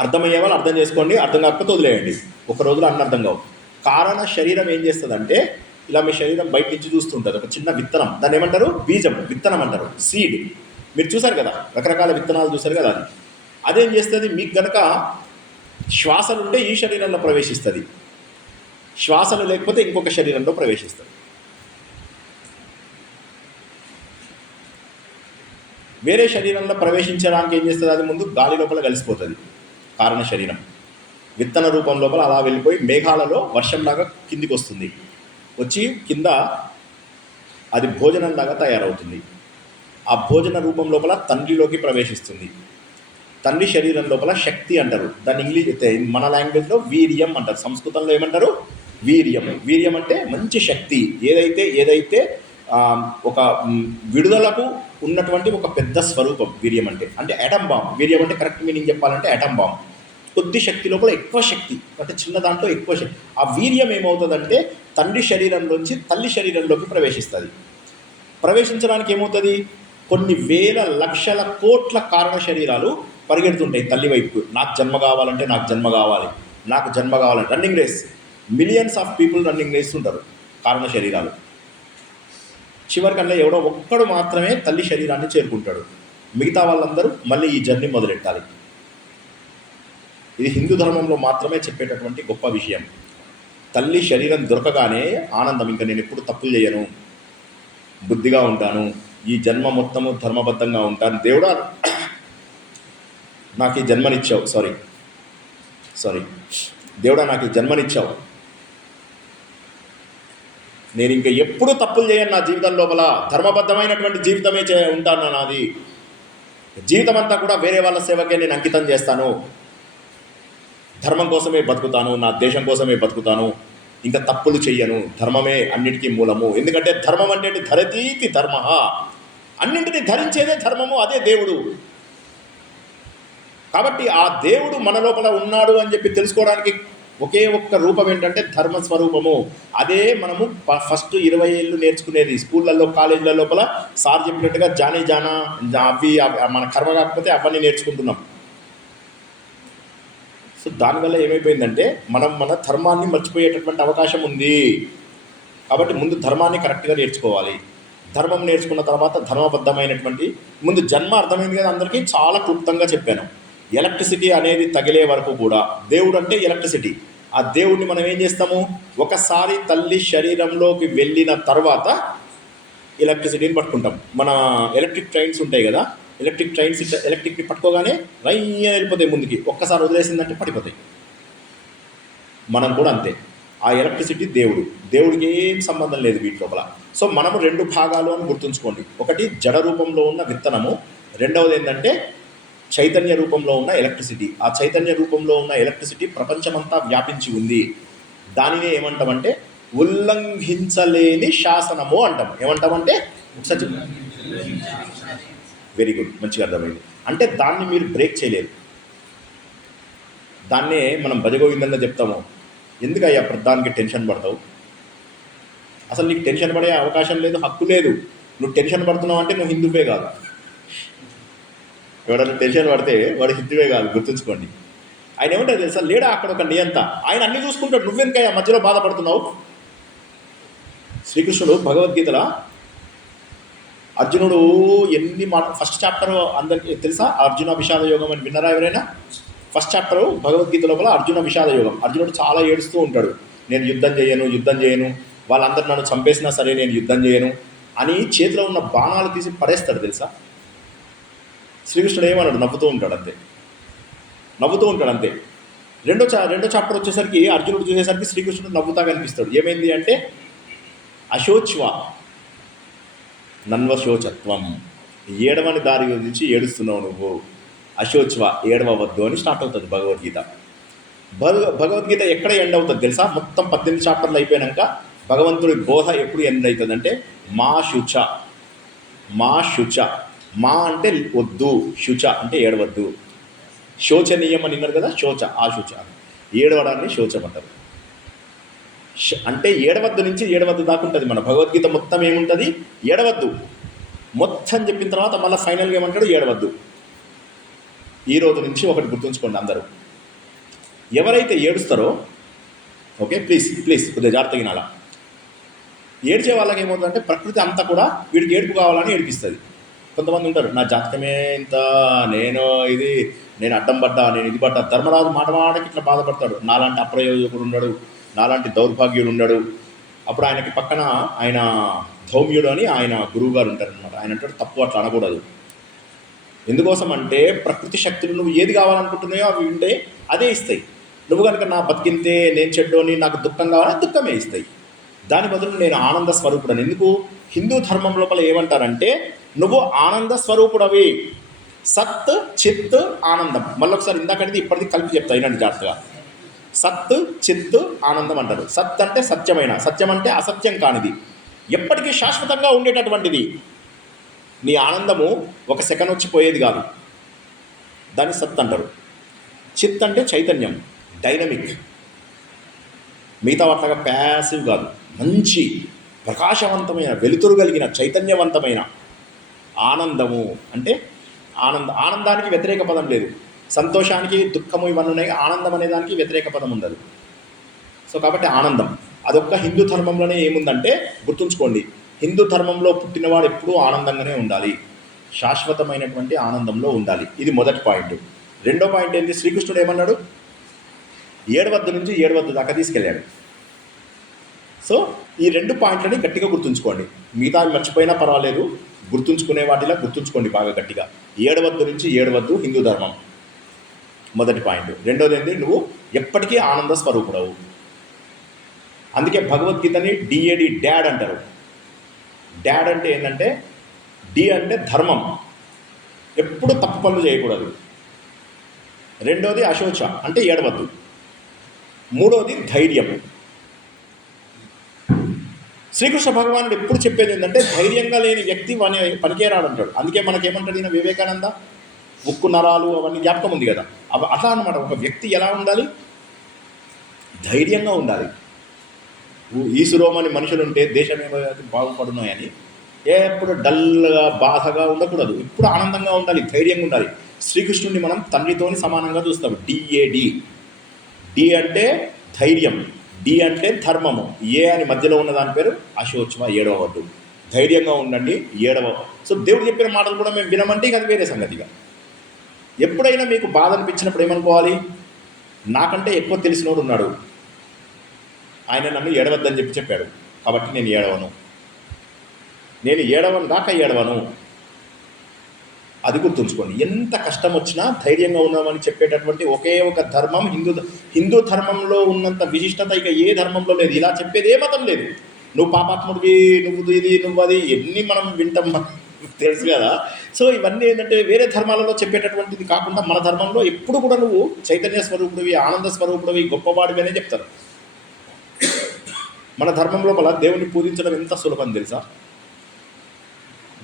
అర్థమయ్యే వాళ్ళు అర్థం చేసుకోండి, అర్థం కాకపోతే వదిలేయండి. ఒక రోజులో అన్న అర్థం కావు. కారణ శరీరం ఏం చేస్తుందంటే ఇలా మీ శరీరం బయట నుంచి చూస్తుంటుంది, ఒక చిన్న విత్తనం. దాన్ని ఏమంటారు? బీజం, విత్తనం అంటారు, సీడ్. మీరు చూసారు కదా, రకరకాల విత్తనాలు చూసారు కదా. అదేం చేస్తుంది, మీకు గనక శ్వాసలు ఉంటే ఈ శరీరంలో ప్రవేశిస్తుంది, శ్వాసలు లేకపోతే ఇంకొక శరీరంలో ప్రవేశిస్తుంది. వేరే శరీరంలో ప్రవేశించడానికి ఏం చేస్తుంది, అది ముందు గాలి లోపల కలిసిపోతుంది. కారణ శరీరం విత్తన రూపం లోపల అలా వెళ్ళిపోయి మేఘాలలో వర్షంలాగా కిందికి వస్తుంది, వచ్చి కింద అది భోజనంలాగా తయారవుతుంది. ఆ భోజన రూపం లోపల తండ్రిలోకి ప్రవేశిస్తుంది. తండ్రి శరీరం లోపల శక్తి అంటారు, దాన్ని ఇంగ్లీష్ మన లాంగ్వేజ్లో వీర్యం అంటారు, సంస్కృతంలో ఏమంటారు? వీర్యం. వీర్యం అంటే మంచి శక్తి. ఏదైతే ఒక విడుదలకు ఉన్నటువంటి ఒక పెద్ద స్వరూపం వీర్యం అంటే అటమ్ బాంబ్. వీర్యం అంటే కరెక్ట్ మీనింగ్ చెప్పాలంటే అటమ్ బాంబ్. కొద్ది శక్తి లోపల ఎక్కువ శక్తి, అంటే చిన్న దాంట్లో ఎక్కువ శక్తి. ఆ వీర్యం ఏమవుతుందంటే తండ్రి శరీరంలోంచి తల్లి శరీరంలోకి ప్రవేశిస్తుంది. ప్రవేశించడానికి ఏమవుతుంది, కొన్ని వేల లక్షల కోట్ల కారణ శరీరాలు పరిగెడుతుంటాయి తల్లి వైపుకు. నాకు జన్మ కావాలంటే నాకు జన్మ కావాలి, నాకు జన్మ కావాలంటే running race. Millions of people running race ఉంటారు కారణ శరీరాలు. చివరికన్నా ఎవడో ఒక్కడు మాత్రమే తల్లి శరీరాన్ని చేరుకుంటాడు, మిగతా వాళ్ళందరూ మళ్ళీ ఈ జర్నీ మొదలెట్టాలి. ఇది హిందూ ధర్మంలో మాత్రమే చెప్పేటటువంటి గొప్ప విషయం. తల్లి శరీరం దొరకగానే ఆనందం, ఇంకా నేను ఎప్పుడు తప్పులు చేయను, బుద్ధిగా ఉంటాను, ఈ జన్మ మొత్తము ధర్మబద్ధంగా ఉంటాను, దేవుడా నాకు ఈ జన్మనిచ్చావు, సారీ దేవుడా నాకు ఈ జన్మనిచ్చావు, నేను ఇంకా ఎప్పుడు తప్పులు చేయను, నా జీవితం లోపల ధర్మబద్ధమైనటువంటి జీవితమే ఉంటాను, నాది జీవితం అంతా కూడా వేరే వాళ్ళ సేవకే నేను అంకితం చేస్తాను, ధర్మం కోసమే బతుకుతాను, నా దేశం కోసమే బతుకుతాను, ఇంకా తప్పులు చెయ్యను, ధర్మమే అన్నిటికీ మూలము. ఎందుకంటే ధర్మం అంటే ధరతీతి ధర్మ, అన్నింటినీ ధరించేదే ధర్మము, అదే దేవుడు. కాబట్టి ఆ దేవుడు మన లోపల ఉన్నాడు అని చెప్పి తెలుసుకోవడానికి ఒకే ఒక్క రూపం ఏంటంటే ధర్మస్వరూపము. అదే మనము ఫస్ట్ 20 ఏళ్ళు నేర్చుకునేది స్కూళ్ళల్లో, కాలేజీల లోపల. సార్ చెప్పినట్టుగా జానా అవి మన కర్మ కాకపోతే అవన్నీ నేర్చుకుంటున్నాం. సో దానివల్ల ఏమైపోయిందంటే మనం మన ధర్మాన్ని మర్చిపోయేటటువంటి అవకాశం ఉంది. కాబట్టి ముందు ధర్మాన్ని కరెక్ట్గా నేర్చుకోవాలి. ధర్మం నేర్చుకున్న తర్వాత ధర్మబద్ధమైనటువంటి ముందు జన్మ అర్థమైంది కదా అందరికీ, చాలా క్లుప్తంగా చెప్పాను. ఎలక్ట్రిసిటీ అనేది తగిలే వరకు కూడా దేవుడు అంటే ఎలక్ట్రిసిటీ. ఆ దేవుడిని మనం ఏం చేస్తాము, ఒకసారి తల్లి శరీరంలోకి వెళ్ళిన తర్వాత ఎలక్ట్రిసిటీని పట్టుకుంటాం. మన ఎలక్ట్రిక్ ట్రైన్స్ ఉంటాయి కదా, ఎలక్ట్రిక్ని పట్టుకోగానే రయ్య వెళ్ళిపోతాయి ముందుకి, ఒక్కసారి వదిలేసిందంటే పడిపోతాయి. మనం కూడా అంతే. ఆ ఎలక్ట్రిసిటీ దేవుడికి ఏం సంబంధం లేదు వీటి లోపల. సో మనము 2 భాగాలు అని గుర్తుంచుకోండి. ఒకటి జడ రూపంలో ఉన్న విత్తనము, రెండవది ఏంటంటే చైతన్య రూపంలో ఉన్న ఎలక్ట్రిసిటీ. ఆ చైతన్య రూపంలో ఉన్న ఎలక్ట్రిసిటీ ప్రపంచమంతా వ్యాపించి ఉంది. దానినే ఏమంటామంటే ఉల్లంఘించలేని శాసనము అంటాం. ఏమంటామంటే ఒకసారి వెరీ గుడ్, మంచిగా అర్థమైంది. అంటే దాన్ని మీరు బ్రేక్ చేయలేరు. దాన్నే మనం భజగోవిందంగా చెప్తాము. ఎందుకయ్యా ప్రధానికి టెన్షన్ పడతావు, అసలు నీకు టెన్షన్ పడే అవకాశం లేదు, హక్కు లేదు. నువ్వు టెన్షన్ పడుతున్నావు అంటే నువ్వు హిందువే కాదు. ఎవరైనా టెన్షన్ పడితే వాడు హిందువే కాదు, గుర్తుంచుకోండి. ఆయన ఏమంటారు తెలుసా, లేడా అక్కడ ఒక నియంత, ఆయన అన్నీ చూసుకుంటాడు, నువ్వెందుకయ్యా మధ్యలో బాధపడుతున్నావు. శ్రీకృష్ణుడు భగవద్గీతలో అర్జునుడు ఎన్ని ఫస్ట్ చాప్టర్ అందరికీ తెలుసా, అర్జున విషాద యోగం అని విన్నారా ఎవరైనా? ఫస్ట్ చాప్టర్ భగవద్గీత లోపల అర్జున విషాద యోగం. అర్జునుడు చాలా ఏడుస్తూ ఉంటాడు, నేను యుద్ధం చేయను, వాళ్ళందరూ నన్ను చంపేసినా సరే నేను యుద్ధం చేయను అని చేతిలో ఉన్న బాణాలు తీసి పడేస్తాడు తెలుసా. శ్రీకృష్ణుడు ఏమన్నాడు, నవ్వుతూ ఉంటాడు అంతే. రెండో చాప్టర్ వచ్చేసరికి అర్జునుడు చూసేసరికి శ్రీకృష్ణుడు నవ్వుతా కనిపిస్తాడు. ఏమైంది అంటే అశోచ్వ నన్వశోచత్వం, ఏడవని దారి గురించి ఏడుస్తున్నావు నువ్వు, అశోచ్వ ఏడవద్దు అని స్టార్ట్ అవుతుంది భగవద్గీత. భగవద్గీత ఎక్కడ ఎండ్ అవుతుంది తెలుసా? మొత్తం 18 చాప్టర్లు అయిపోయాక భగవంతుడి బోధ ఎప్పుడు ఎండ్ అవుతుంది అంటే మా శుచ. మా అంటే వద్దు, శుచ అంటే ఏడవద్దు. శోచనీయం అని విన్నారు కదా, శోచ, ఆ శుచ, ఏడవడాన్ని శోచం అంటారు. అంటే ఏడవద్దు నుంచి ఏడవద్దు దాకా ఉంటుంది. మన భగవద్గీత మొత్తం ఏముంటుంది? ఏడవద్దు మొత్తం చెప్పిన తర్వాత మళ్ళీ ఫైనల్గా ఏమంటాడు? ఏడవద్దు. ఈ రోజు నుంచి ఒకటి గుర్తుంచుకోండి అందరూ, ఎవరైతే ఏడుస్తారో, ఓకే, ప్లీజ్ కొద్దిగా జాగ్రత్తగా వినాలా. ఏడ్చే వాళ్ళకి ఏమవుతుందంటే ప్రకృతి అంతా కూడా వీడికి ఏడుపు కావాలని ఏడిపిస్తుంది. కొంతమంది ఉంటారు, నా జాతకమే ఇంత, నేను అడ్డం పడ్డా, నేను ఇది పడ్డా. ధర్మరాజు మాటకి ఇట్లా బాధపడతాడు. నాలాంటి అప్రయోజకుడు ఉన్నాడు, నాలాంటి దౌర్భాగ్యుడు ఉన్నాడు. అప్పుడు ఆయనకి పక్కన ఆయన ధౌమ్యుడు అని ఆయన గురువు గారు ఉంటారనమాట. ఆయన అంటాడు, తప్పు, అట్లా అనకూడదు. ఎందుకోసం అంటే ప్రకృతి శక్తులు నువ్వు ఏది కావాలనుకుంటున్నాయో అవి ఉంటే అదే ఇస్తాయి. నువ్వు కనుక నా బతికింతే, నేను చెడ్డోని, నాకు దుఃఖం కావాలని దుఃఖమే ఇస్తాయి. దాని బదులు నేను ఆనంద స్వరూపుడని. ఎందుకు? హిందూ ధర్మం లోపల ఏమంటారంటే నువ్వు ఆనంద స్వరూపుడవి. సత్, చిత్, ఆనందం. మళ్ళొకసారి ఇందాకటిది ఇప్పటిది కలిపి చెప్తా, అయినండి జాగ్రత్తగా. సత్, చిత్, ఆనందం అంటారు. సత్ అంటే సత్యమైన, సత్యం అంటే అసత్యం కానిది, ఎప్పటికీ శాశ్వతంగా ఉండేటటువంటిది. నీ ఆనందము ఒక సెకండ్ వచ్చి పోయేది కాదు, దాన్ని సత్ అంటారు. చిత్ అంటే చైతన్యం, డైనమిక్, మిగతా వాటిగా ప్యాసివ్ కాదు, మంచి ప్రకాశవంతమైన, వెలుతురు కలిగిన, చైతన్యవంతమైన. ఆనందము అంటే ఆనందానికి వ్యతిరేక పదం లేదు. సంతోషానికి, దుఃఖము ఇవన్నీ ఉన్నాయి. ఆనందం అనే దానికి వ్యతిరేక పదం ఉండదు. సో కాబట్టి ఆనందం అదొక్క హిందూ ధర్మంలోనే ఏముందంటే గుర్తుంచుకోండి, హిందూ ధర్మంలో పుట్టినవాడు ఎప్పుడూ ఆనందంగానే ఉండాలి, శాశ్వతమైనటువంటి ఆనందంలో ఉండాలి. ఇది మొదటి పాయింట్. రెండో పాయింట్ ఏంటి? శ్రీకృష్ణుడు ఏమన్నాడు? ఏడవద్దు నుంచి ఏడవద్దు దాకా తీసుకెళ్ళాడు. సో ఈ రెండు పాయింట్లని గట్టిగా గుర్తుంచుకోండి. మిగతా మర్చిపోయినా పర్వాలేదు, గుర్తుంచుకునే వాటిలా గుర్తుంచుకోండి బాగా గట్టిగా. ఏడవద్దు నుంచి ఏడవద్దు హిందూ ధర్మం, మొదటి పాయింట్. రెండోది ఏంటి? నువ్వు ఎప్పటికీ ఆనంద స్వరూపుడవు. అందుకే భగవద్గీతని డిఏడి, డాడ్ అంటారు. డాడ్ అంటే ఏంటంటే, డి అంటే ధర్మం, ఎప్పుడు తప్పు పనులు చేయకూడదు. రెండోది అశోచ అంటే ఏడవద్దు. మూడోది ధైర్యం. శ్రీకృష్ణ భగవానుడు ఎప్పుడు చెప్పేది ఏంటంటే, ధైర్యంగా లేని వ్యక్తి పనికేరాడు అంటాడు. అందుకే మనకేమంటాడు ఈయన వివేకానంద, ఉక్కు నరాలు అవన్నీ జ్ఞాపకం ఉంది కదా, అట్లా అనమాట. ఒక వ్యక్తి ఎలా ఉండాలి? ధైర్యంగా ఉండాలి. ఈసురోమని మనుషులు ఉంటే దేశమే బాగుపడును అని ఎప్పుడు డల్గా బాధగా ఉండకూడదు, ఎప్పుడు ఆనందంగా ఉండాలి, ధైర్యంగా ఉండాలి. శ్రీకృష్ణుడిని మనం తండ్రితోని సమానంగా చూస్తాం. డిఏడి, డి అంటే ధైర్యం, డి అంటే ధర్మము, ఏ అని మధ్యలో ఉన్న దాని పేరు అశోచవ, ఏడవద్దు. ధైర్యంగా ఉండండి, ఏడవ. సో దేవుడు చెప్పిన మాటలు కూడా మేము వినమంటే ఇక అది వేరే సంగతిగా. ఎప్పుడైనా మీకు బాధ అనిపించినప్పుడు ఏమనుకోవాలి? నాకంటే ఎక్కువ తెలిసినోడు ఉన్నాడు, ఆయన నన్ను ఏడవద్దని చెప్పాడు, కాబట్టి నేను ఏడవను, నేను ఏడవను దాకా ఏడవను. అది గుర్తుంచుకోండి. ఎంత కష్టం వచ్చినా ధైర్యంగా ఉన్నామని చెప్పేటటువంటి ఒకే ఒక ధర్మం హిందూ ధర్మంలో ఉన్నంత విశిష్టత ఇక ఏ ధర్మంలో లేదు. ఇలా చెప్పేది ఏ మతం లేదు. నువ్వు పాపాత్ముడివి, నువ్వు ఇది, నువ్వు అది, ఎన్ని మనం వింటాం, తెలుసు కదా. సో ఇవన్నీ ఏంటంటే వేరే ధర్మాలలో చెప్పేటటువంటిది కాకుండా మన ధర్మంలో ఎప్పుడు కూడా నువ్వు చైతన్య స్వరూపుడివి, ఆనంద స్వరూపుడివి, గొప్పవాడివి అనే చెప్తారు. మన ధర్మం లోపల దేవుణ్ణి పూజించడం ఎంత సులభం తెలుసా?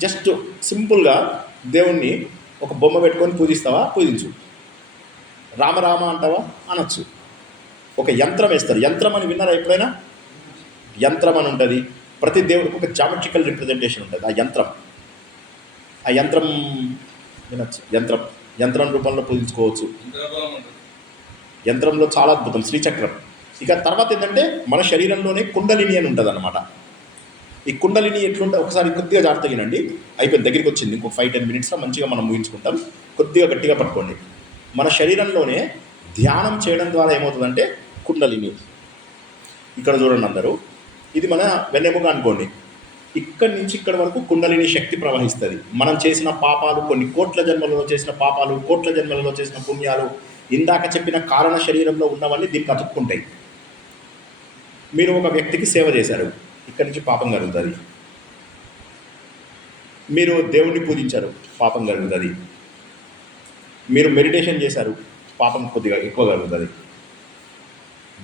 జస్ట్ సింపుల్గా దేవుణ్ణి ఒక బొమ్మ పెట్టుకొని పూజిస్తావా? పూజించు. రామరామ అంటావా? అనొచ్చు. ఒక యంత్రం వేస్తారు. యంత్రం అని విన్నారా ఎప్పుడైనా? యంత్రం అని ఉంటుంది. ప్రతి దేవుడికి ఒక జామెట్రికల్ రిప్రజెంటేషన్ ఉంటుంది. ఆ యంత్రం వినొచ్చు. యంత్రం రూపంలో పూజించుకోవచ్చు. యంత్రంలో చాలా అద్భుతం, శ్రీచక్రం. ఇక తర్వాత ఏంటంటే మన శరీరంలోనే కుండలిని అని ఉంటుంది అన్నమాట. ఈ కుండలిని ఎట్లుంటే ఒకసారి కొద్దిగా జాగ్రత్తగా వినండి. అయిపోయింది, దగ్గరికి వచ్చింది. ఇంకో 5-10 మినిట్స్లో మంచిగా మనం ఊహించుకుంటాం. కొద్దిగా గట్టిగా పట్టుకోండి. మన శరీరంలోనే ధ్యానం చేయడం ద్వారా ఏమవుతుందంటే కుండలిని, ఇక్కడ చూడండి అందరూ, ఇది మన వెన్నెముక అనుకోండి. ఇక్కడి నుంచి ఇక్కడి వరకు కుండలిని శక్తి ప్రవహిస్తుంది. మనం చేసిన పాపాలు, కొన్ని కోట్ల జన్మలలో చేసిన పాపాలు, కోట్ల జన్మలలో చేసిన పుణ్యాలు, ఇందాక చెప్పిన కారణ శరీరంలో ఉన్నవన్నీ దీనికి అతుక్కుంటాయి. మీరు ఒక వ్యక్తికి సేవ చేశారు, ఇక్కడి నుంచి పాపం కలుగుతుంది. మీరు దేవుణ్ణి పూజించారు, పాపం కలుగుతుంది. మీరు మెడిటేషన్ చేశారు, పాపం కొద్దిగా ఎక్కువ కలుగుతుంది.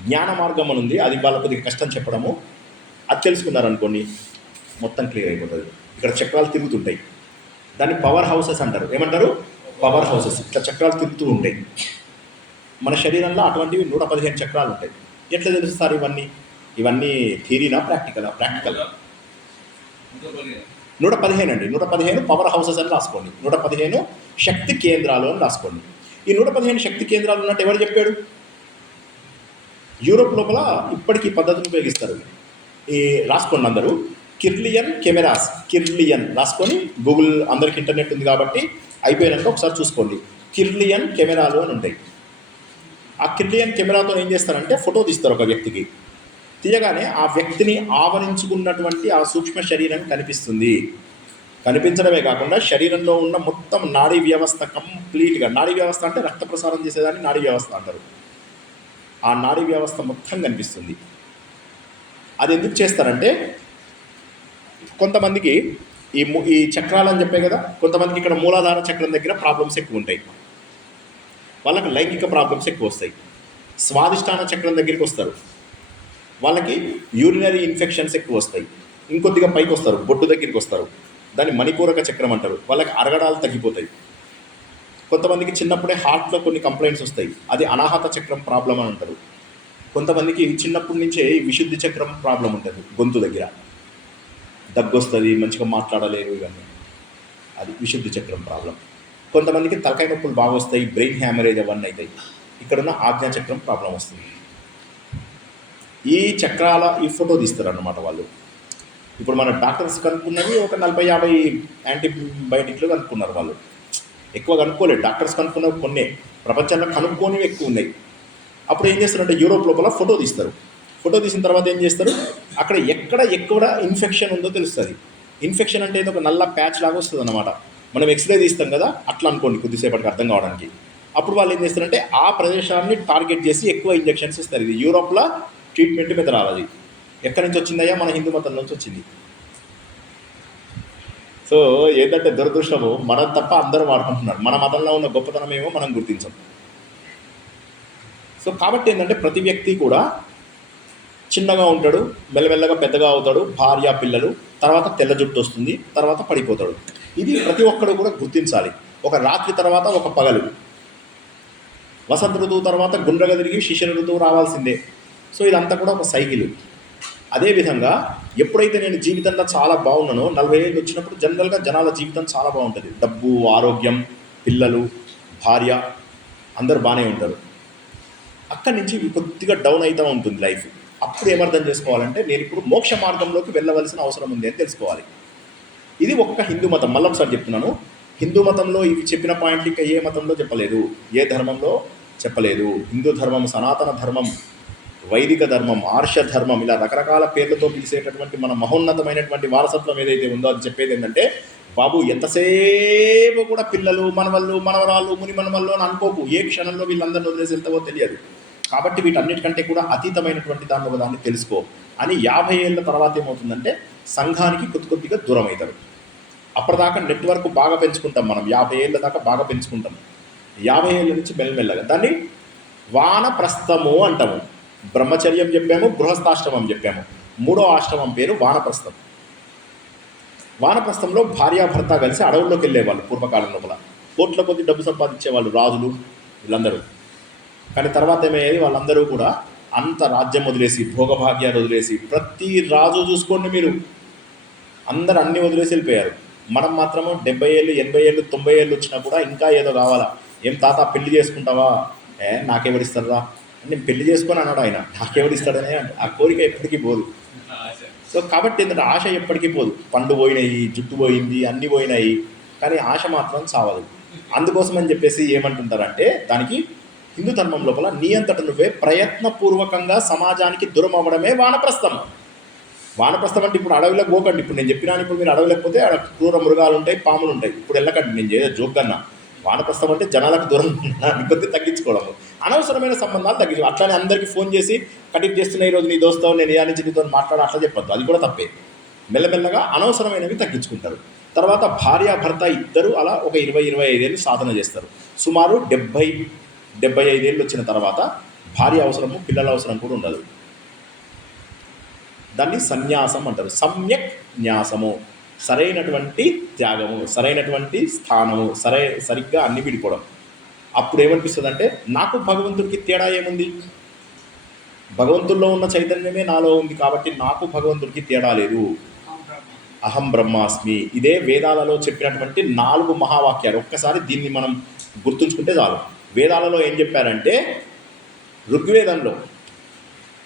జ్ఞాన మార్గం అని ఉంది, అది వాళ్ళ కొద్దిగా కష్టం చెప్పడము. అది తెలుసుకున్నారనుకోండి మొత్తం క్లియర్ అయిపోతుంది. ఇక్కడ చక్రాలు తిరుగుతుంటాయి, దాన్ని పవర్ హౌసెస్ అంటారు. ఏమంటారు? Power houses. ఇట్లా చక్రాలు తిరుగుతూ ఉంటాయి. మన శరీరంలో అటువంటివి 115 చక్రాలు ఉంటాయి. ఎట్లా తెలుస్తారు ఇవన్నీ? ఇవన్నీ థియరీనా ప్రాక్టికలా? ప్రాక్టికల్. 115 అండి. 115 పవర్ హౌసెస్ అని రాసుకోండి. 115 శక్తి కేంద్రాలు అని రాసుకోండి. ఈ 115 శక్తి కేంద్రాలు ఉన్నట్టు ఎవరు చెప్పాడు? యూరోప్ లోపల ఇప్పటికీ పద్ధతిని ఉపయోగిస్తారు. ఈ రాసుకోండి అందరూ, కిర్లియన్ కెమెరాస్, కిర్లియన్ రాసుకొని గూగుల్, అందరికి ఇంటర్నెట్ ఉంది కాబట్టి అయిపోయినాక ఒకసారి చూసుకోండి. కిర్లియన్ కెమెరాలు అని ఉంటాయి. ఆ కిర్లియన్ కెమెరాతో ఏం చేస్తారంటే ఫోటో తీస్తారు ఒక వ్యక్తికి. తీయగానే ఆ వ్యక్తిని ఆవరించుకున్నటువంటి ఆ సూక్ష్మ శరీరం కనిపిస్తుంది. కనిపించడమే కాకుండా శరీరంలో ఉన్న మొత్తం నాడీ వ్యవస్థ కంప్లీట్గా, నాడీ వ్యవస్థ అంటే రక్త ప్రసారం చేసేదాన్ని నాడీ వ్యవస్థ అంటారు. ఆ నాడీ వ్యవస్థ మొత్తం కనిపిస్తుంది. అది ఎందుకు చేస్తారంటే కొంతమందికి ఈ చక్రాలు అని చెప్పే కదా, కొంతమందికి ఇక్కడ మూలాధార చక్రం దగ్గర ప్రాబ్లమ్స్ ఎక్కువ ఉంటాయి. వాళ్ళకి లైంగిక ప్రాబ్లమ్స్ ఎక్కువ వస్తాయి. స్వాదిష్టాన చక్రం దగ్గరికి వస్తారు, వాళ్ళకి యూరినరీ ఇన్ఫెక్షన్స్ ఎక్కువ వస్తాయి. ఇంకొద్దిగా పైకి వస్తారు, బొట్టు దగ్గరికి వస్తారు, దాన్ని మణిపూరక చక్రం అంటారు. వాళ్ళకి అరగడాలు తగ్గిపోతాయి. కొంతమందికి చిన్నప్పుడే హార్ట్లో కొన్ని కంప్లైంట్స్ వస్తాయి, అది అనాహత చక్రం ప్రాబ్లం అని అంటారు. కొంతమందికి చిన్నప్పటి నుంచే విశుద్ధి చక్రం ప్రాబ్లం ఉంటుంది, గొంతు దగ్గర దగ్గు వస్తుంది, మంచిగా మాట్లాడలేరు, ఇవన్నీ అది విశుద్ధి చక్రం ప్రాబ్లం. కొంతమందికి తలకాయ నొప్పులు బాగా వస్తాయి, బ్రెయిన్ హ్యామరేజ్ అవన్నీ అవుతాయి. ఇక్కడున్న ఆజ్ఞాచక్రం ప్రాబ్లం వస్తుంది. ఈ చక్రాల ఈ ఫోటో తీస్తారు అన్నమాట వాళ్ళు. ఇప్పుడు మన డాక్టర్స్ కనుక్కున్నవి ఒక 40-50 యాంటీబయాటిక్లు కనుక్కున్నారు వాళ్ళు. ఎక్కువ కనుక్కోలేదు, డాక్టర్స్ కనుక్కున్నవి కొన్నే, ప్రపంచంలో కనుక్కోనివి ఎక్కువ ఉన్నాయి. అప్పుడు ఏం చేస్తారంటే యూరోప్ లోపల ఫోటో తీస్తారు. ఫోటో తీసిన తర్వాత ఏం చేస్తారు, అక్కడ ఎక్కడ ఎక్కువ ఇన్ఫెక్షన్ ఉందో తెలుస్తుంది. ఇన్ఫెక్షన్ అంటే ఏదో ఒక నల్ల ప్యాచ్ లాగా వస్తుంది అన్నమాట. మనం ఎక్స్రే తీస్తాం కదా, అట్లా అనుకోండి కొద్దిసేపటికి అర్థం కావడానికి. అప్పుడు వాళ్ళు ఏం చేస్తారంటే ఆ ప్రదేశాన్ని టార్గెట్ చేసి ఎక్కువ ఇంజెక్షన్స్ ఇస్తారు. ఇది యూరోప్లో ట్రీట్మెంట్ మెథడాలజీ. ఎక్కడి నుంచి వచ్చిందయ్యా? మన హిందూ మతం నుంచి వచ్చింది. సో ఏంటంటే దురదృష్టము, మనం తప్ప అందరూ వాడుకుంటున్నారు. మన మతంలో ఉన్న గొప్పతనం ఏమో మనం గుర్తించాం. సో కాబట్టి ఏంటంటే ప్రతి వ్యక్తి కూడా చిన్నగా ఉంటాడు, మెల్లమెల్లగా పెద్దగా అవుతాడు, భార్య పిల్లలు, తర్వాత తెల్ల జుట్టు వస్తుంది, తర్వాత పడిపోతాడు. ఇది ప్రతి ఒక్కడు కూడా గుర్తించాలి. ఒక రాత్రి తర్వాత ఒక పగలు, వసంత ఋతువు తర్వాత గుండ్రగా తిరిగి శిశిర ఋతువు రావాల్సిందే. సో ఇదంతా కూడా ఒక సైకిల్. అదేవిధంగా ఎప్పుడైతే నేను జీవితంలో చాలా బాగున్నానో, 40 ఏళ్ళు వచ్చినప్పుడు జనరల్గా జనాల జీవితం చాలా బాగుంటుంది. డబ్బు, ఆరోగ్యం, పిల్లలు, భార్య అందరు బాగానే ఉంటారు. అక్కడి నుంచి కొద్దిగా డౌన్ అవుతూ ఉంటుంది లైఫ్. అప్పుడు ఏమర్థం చేసుకోవాలంటే నేను ఇప్పుడు మోక్ష మార్గంలోకి వెళ్ళవలసిన అవసరం ఉంది అని తెలుసుకోవాలి. ఇది ఒక్క హిందూ మతం. మళ్ళీ ఒకసారి చెప్తున్నాను, హిందూ మతంలో ఇవి చెప్పిన పాయింట్లు ఇంకా ఏ మతంలో చెప్పలేదు, ఏ ధర్మంలో చెప్పలేదు. హిందూ ధర్మం, సనాతన ధర్మం, వైదిక ధర్మం, ఆర్ష ధర్మం, ఇలా రకరకాల పేర్లతో పిలిచేటటువంటి మన మహోన్నతమైనటువంటి వారసత్వం ఏదైతే ఉందో అది చెప్పేది ఏంటంటే, బాబు ఎంతసేపు కూడా పిల్లలు, మనవళ్ళు, మనవరాళ్ళు, ముని మనవళ్ళు అని అనుకోకు. ఏ క్షణంలో వీళ్ళందరినీ వదిలేసి వెళ్తావో తెలియదు. కాబట్టి వీటన్నిటికంటే కూడా అతీతమైనటువంటి దాన్ని ఒకదాన్ని తెలుసుకో అని 50 ఏళ్ళ తర్వాత ఏమవుతుందంటే సంఘానికి కొద్దిగా దూరం అవుతారు. అప్పటిదాకా నెట్వర్క్ బాగా పెంచుకుంటాం మనం, 50 ఏళ్ళ దాకా బాగా పెంచుకుంటాం. 50 ఏళ్ళ నుంచి మెల్లమెల్లగా దాన్ని వానప్రస్థము అంటాము. బ్రహ్మచర్యం చెప్పాము, గృహస్థాశ్రమం చెప్పాము. 3వ ఆశ్రమం పేరు వానప్రస్థం. వానప్రస్థంలో భార్యాభర్త కలిసి అడవుల్లోకి వెళ్ళేవాళ్ళు పూర్వకాలం లోపల. కోట్ల కొద్ది డబ్బు సంపాదించేవాళ్ళు రాజులు వీళ్ళందరూ. కానీ తర్వాత ఏమయ్యేది, వాళ్ళందరూ కూడా అంత రాజ్యం వదిలేసి, భోగభాగ్యాలు వదిలేసి, ప్రతి రాజు చూసుకోండి మీరు, అందరు అన్నీ వదిలేసి వెళ్ళిపోయారు. మనం మాత్రము 70 ఏళ్ళు, 80 ఏళ్ళు, 90 ఏళ్ళు వచ్చినా కూడా ఇంకా ఏదో కావాలా. ఏం తాత పెళ్లి చేసుకుంటావా? నాకెవరిస్తారా? నేను పెళ్లి చేసుకొని అన్నాడు ఆయన, నాకెవరిస్తాడనే. ఆ కోరిక ఎప్పటికీ పోదు. సో కాబట్టి ఏంటంటే ఆశ ఎప్పటికీ పోదు. పండు పోయినాయి, జుట్టు పోయింది, అన్నీ పోయినాయి, కానీ ఆశ మాత్రం చావదు. అందుకోసం అని చెప్పేసి ఏమంటుంటారంటే దానికి హిందూ ధర్మం లోపల నీ అంతట నువ్వే ప్రయత్నపూర్వకంగా సమాజానికి దూరం అవ్వడమే వానప్రస్థం. వానప్రస్థం అంటే ఇప్పుడు అడవిలోకి పోకండి. ఇప్పుడు నేను చెప్పినాను, ఇప్పుడు మీరు అడవిలేకపోతే అక్కడ క్రూర మృగాలు ఉంటాయి, పాములు ఉంటాయి, ఇప్పుడు వెళ్ళకండి. నేను చేసే జోక్ అన్నా. వానప్రస్థం అంటే జనాలకు దూరం కొద్ది తగ్గించుకోవడము, అనవసరమైన సంబంధాలు తగ్గించుకోవడం. అట్లానే అందరికీ ఫోన్ చేసి కటింగ్ చేస్తున్న ఈరోజు నీ దోస్తో నేను ఏ నుంచి నీతో మాట్లాడ అట్లా చెప్పొద్దు, అది కూడా తప్పే. మెల్లమెల్లగా అనవసరమైనవి తగ్గించుకుంటారు. తర్వాత భార్యాభర్త ఇద్దరు అలా ఒక 20-25 ఏళ్ళు సాధన చేస్తారు. సుమారు 70-75 ఏళ్ళు వచ్చిన తర్వాత భార్య అవసరము, పిల్లల అవసరం కూడా ఉండదు. దాన్ని సన్యాసం అంటారు. సమ్యక్ న్యాసము, సరైనటువంటి త్యాగము, సరైనటువంటి స్థానము, సరిగ్గా అన్ని విడిపోవడం. అప్పుడు ఏమనిపిస్తుంది అంటే నాకు భగవంతుడికి తేడా ఏముంది? భగవంతుల్లో ఉన్న చైతన్యమే నాలో ఉంది కాబట్టి నాకు భగవంతుడికి తేడా లేదు. అహం బ్రహ్మాస్మి. ఇదే వేదాలలో చెప్పినటువంటి 4 మహావాక్యాలు. ఒక్కసారి దీన్ని మనం గుర్తుంచుకుంటే చాలు. వేదాలలో ఏం చెప్పారంటే, ఋగ్వేదంలో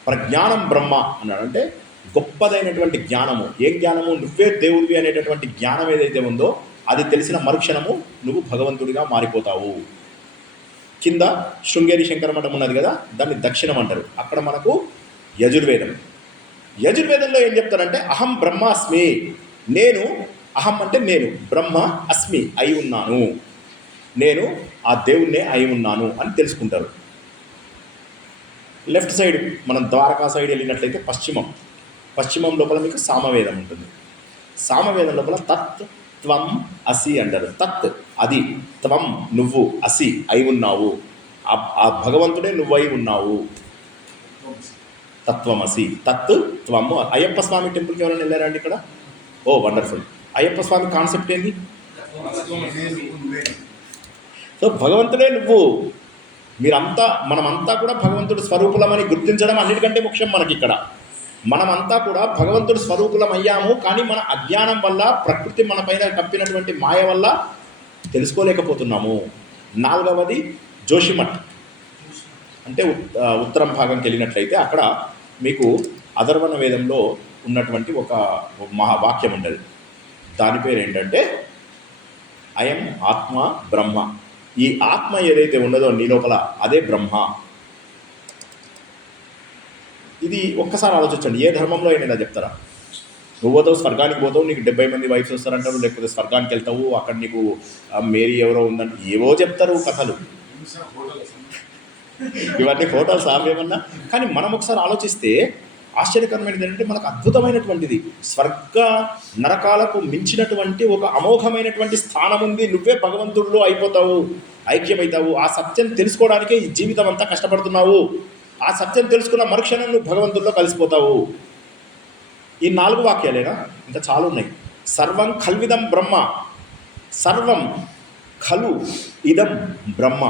ప్రజ్ఞానం బ్రహ్మ అన్నాడు. అంటే గొప్పదైనటువంటి జ్ఞానము. ఏ జ్ఞానము? నువ్వే దేవుడివి అనేటటువంటి జ్ఞానం ఏదైతే ఉందో అది తెలిసిన మరుక్షణము నువ్వు భగవంతుడిగా మారిపోతావు. కింద శృంగేరి శంకర మఠం ఉన్నది కదా, దాన్ని దక్షిణం అంటారు. అక్కడ మనకు యజుర్వేదం. యజుర్వేదంలో ఏం చెప్తారంటే, అహం బ్రహ్మాస్మి. నేను, అహం అంటే నేను, బ్రహ్మ అస్మి అయి ఉన్నాను, నేను ఆ దేవుణ్ణే అయి ఉన్నాను అని తెలుసుకుంటారు. లెఫ్ట్ సైడ్ మనం ద్వారకా సైడ్ వెళ్ళినట్లయితే పశ్చిమం లోపల మీకు సామవేదం ఉంటుంది. సామవేదం లోపల తత్ త్వం అసి అంటారు. తత్ అది, త్వం నువ్వు, అసి అయి ఉన్నావు, ఆ భగవంతుడే నువ్వై ఉన్నావు. తత్వమసి, తత్ త్వము. అయ్యప్ప స్వామి టెంపుల్కి ఎవరైనా వెళ్ళారండి ఇక్కడ? ఓ వండర్ఫుల్. అయ్యప్ప స్వామి కాన్సెప్ట్ ఏంది? సో భగవంతుడే నువ్వు. మనమంతా కూడా భగవంతుడి స్వరూపులమని గుర్తించడం అన్నిటికంటే ముఖ్యం మనకి ఇక్కడ. మనమంతా కూడా భగవంతుడి స్వరూపులం అయ్యాము, కానీ మన అజ్ఞానం వల్ల, ప్రకృతి మన పైన కప్పినటువంటి మాయ వల్ల తెలుసుకోలేకపోతున్నాము. 4వది జోషిమఠ్. అంటే ఉత్తరం భాగంకి వెళ్ళినట్లయితే అక్కడ మీకు అథర్వణ వేదంలో ఉన్నటువంటి ఒక మహావాక్యం ఉండదు. దాని పేరు ఏంటంటే, అయం ఆత్మ బ్రహ్మ. ఈ ఆత్మ ఏదైతే ఉన్నదో నీ లోపల అదే బ్రహ్మ. ఇది ఒక్కసారి ఆలోచించండి. ఏ ధర్మంలో అయినా చెప్తారా? నువ్వు పోతావు స్వర్గానికి పోతావు, నీకు 70 మంది వైఫ్స్ వస్తారంటారు, లేకపోతే స్వర్గానికి వెళ్తావు, అక్కడ నీకు మేరీ ఎవరో ఉందంటే ఏవో చెప్తారు కథలు. ఇవన్నీ ఫోటోలు సామేమన్నా. కానీ మనం ఒకసారి ఆలోచిస్తే ఆశ్చర్యకరమైనది ఏంటంటే, మనకు అద్భుతమైనటువంటిది స్వర్గ నరకాలకు మించినటువంటి ఒక అమోఘమైనటువంటి స్థానం ఉంది. నువ్వే భగవంతుడిలో అయిపోతావు, ఐక్యమవుతావు. ఆ సత్యం తెలుసుకోవడానికే ఈ జీవితం అంతా కష్టపడుతున్నావు. ఆ సత్యం తెలుసుకున్న మరుక్షణం నువ్వు భగవంతుడిలో కలిసిపోతావు. ఈ 4 వాక్యాలేనా? ఇంకా చాలా ఉన్నాయి. సర్వం ఖల్విదం బ్రహ్మ, సర్వం ఖలు ఇదం బ్రహ్మ.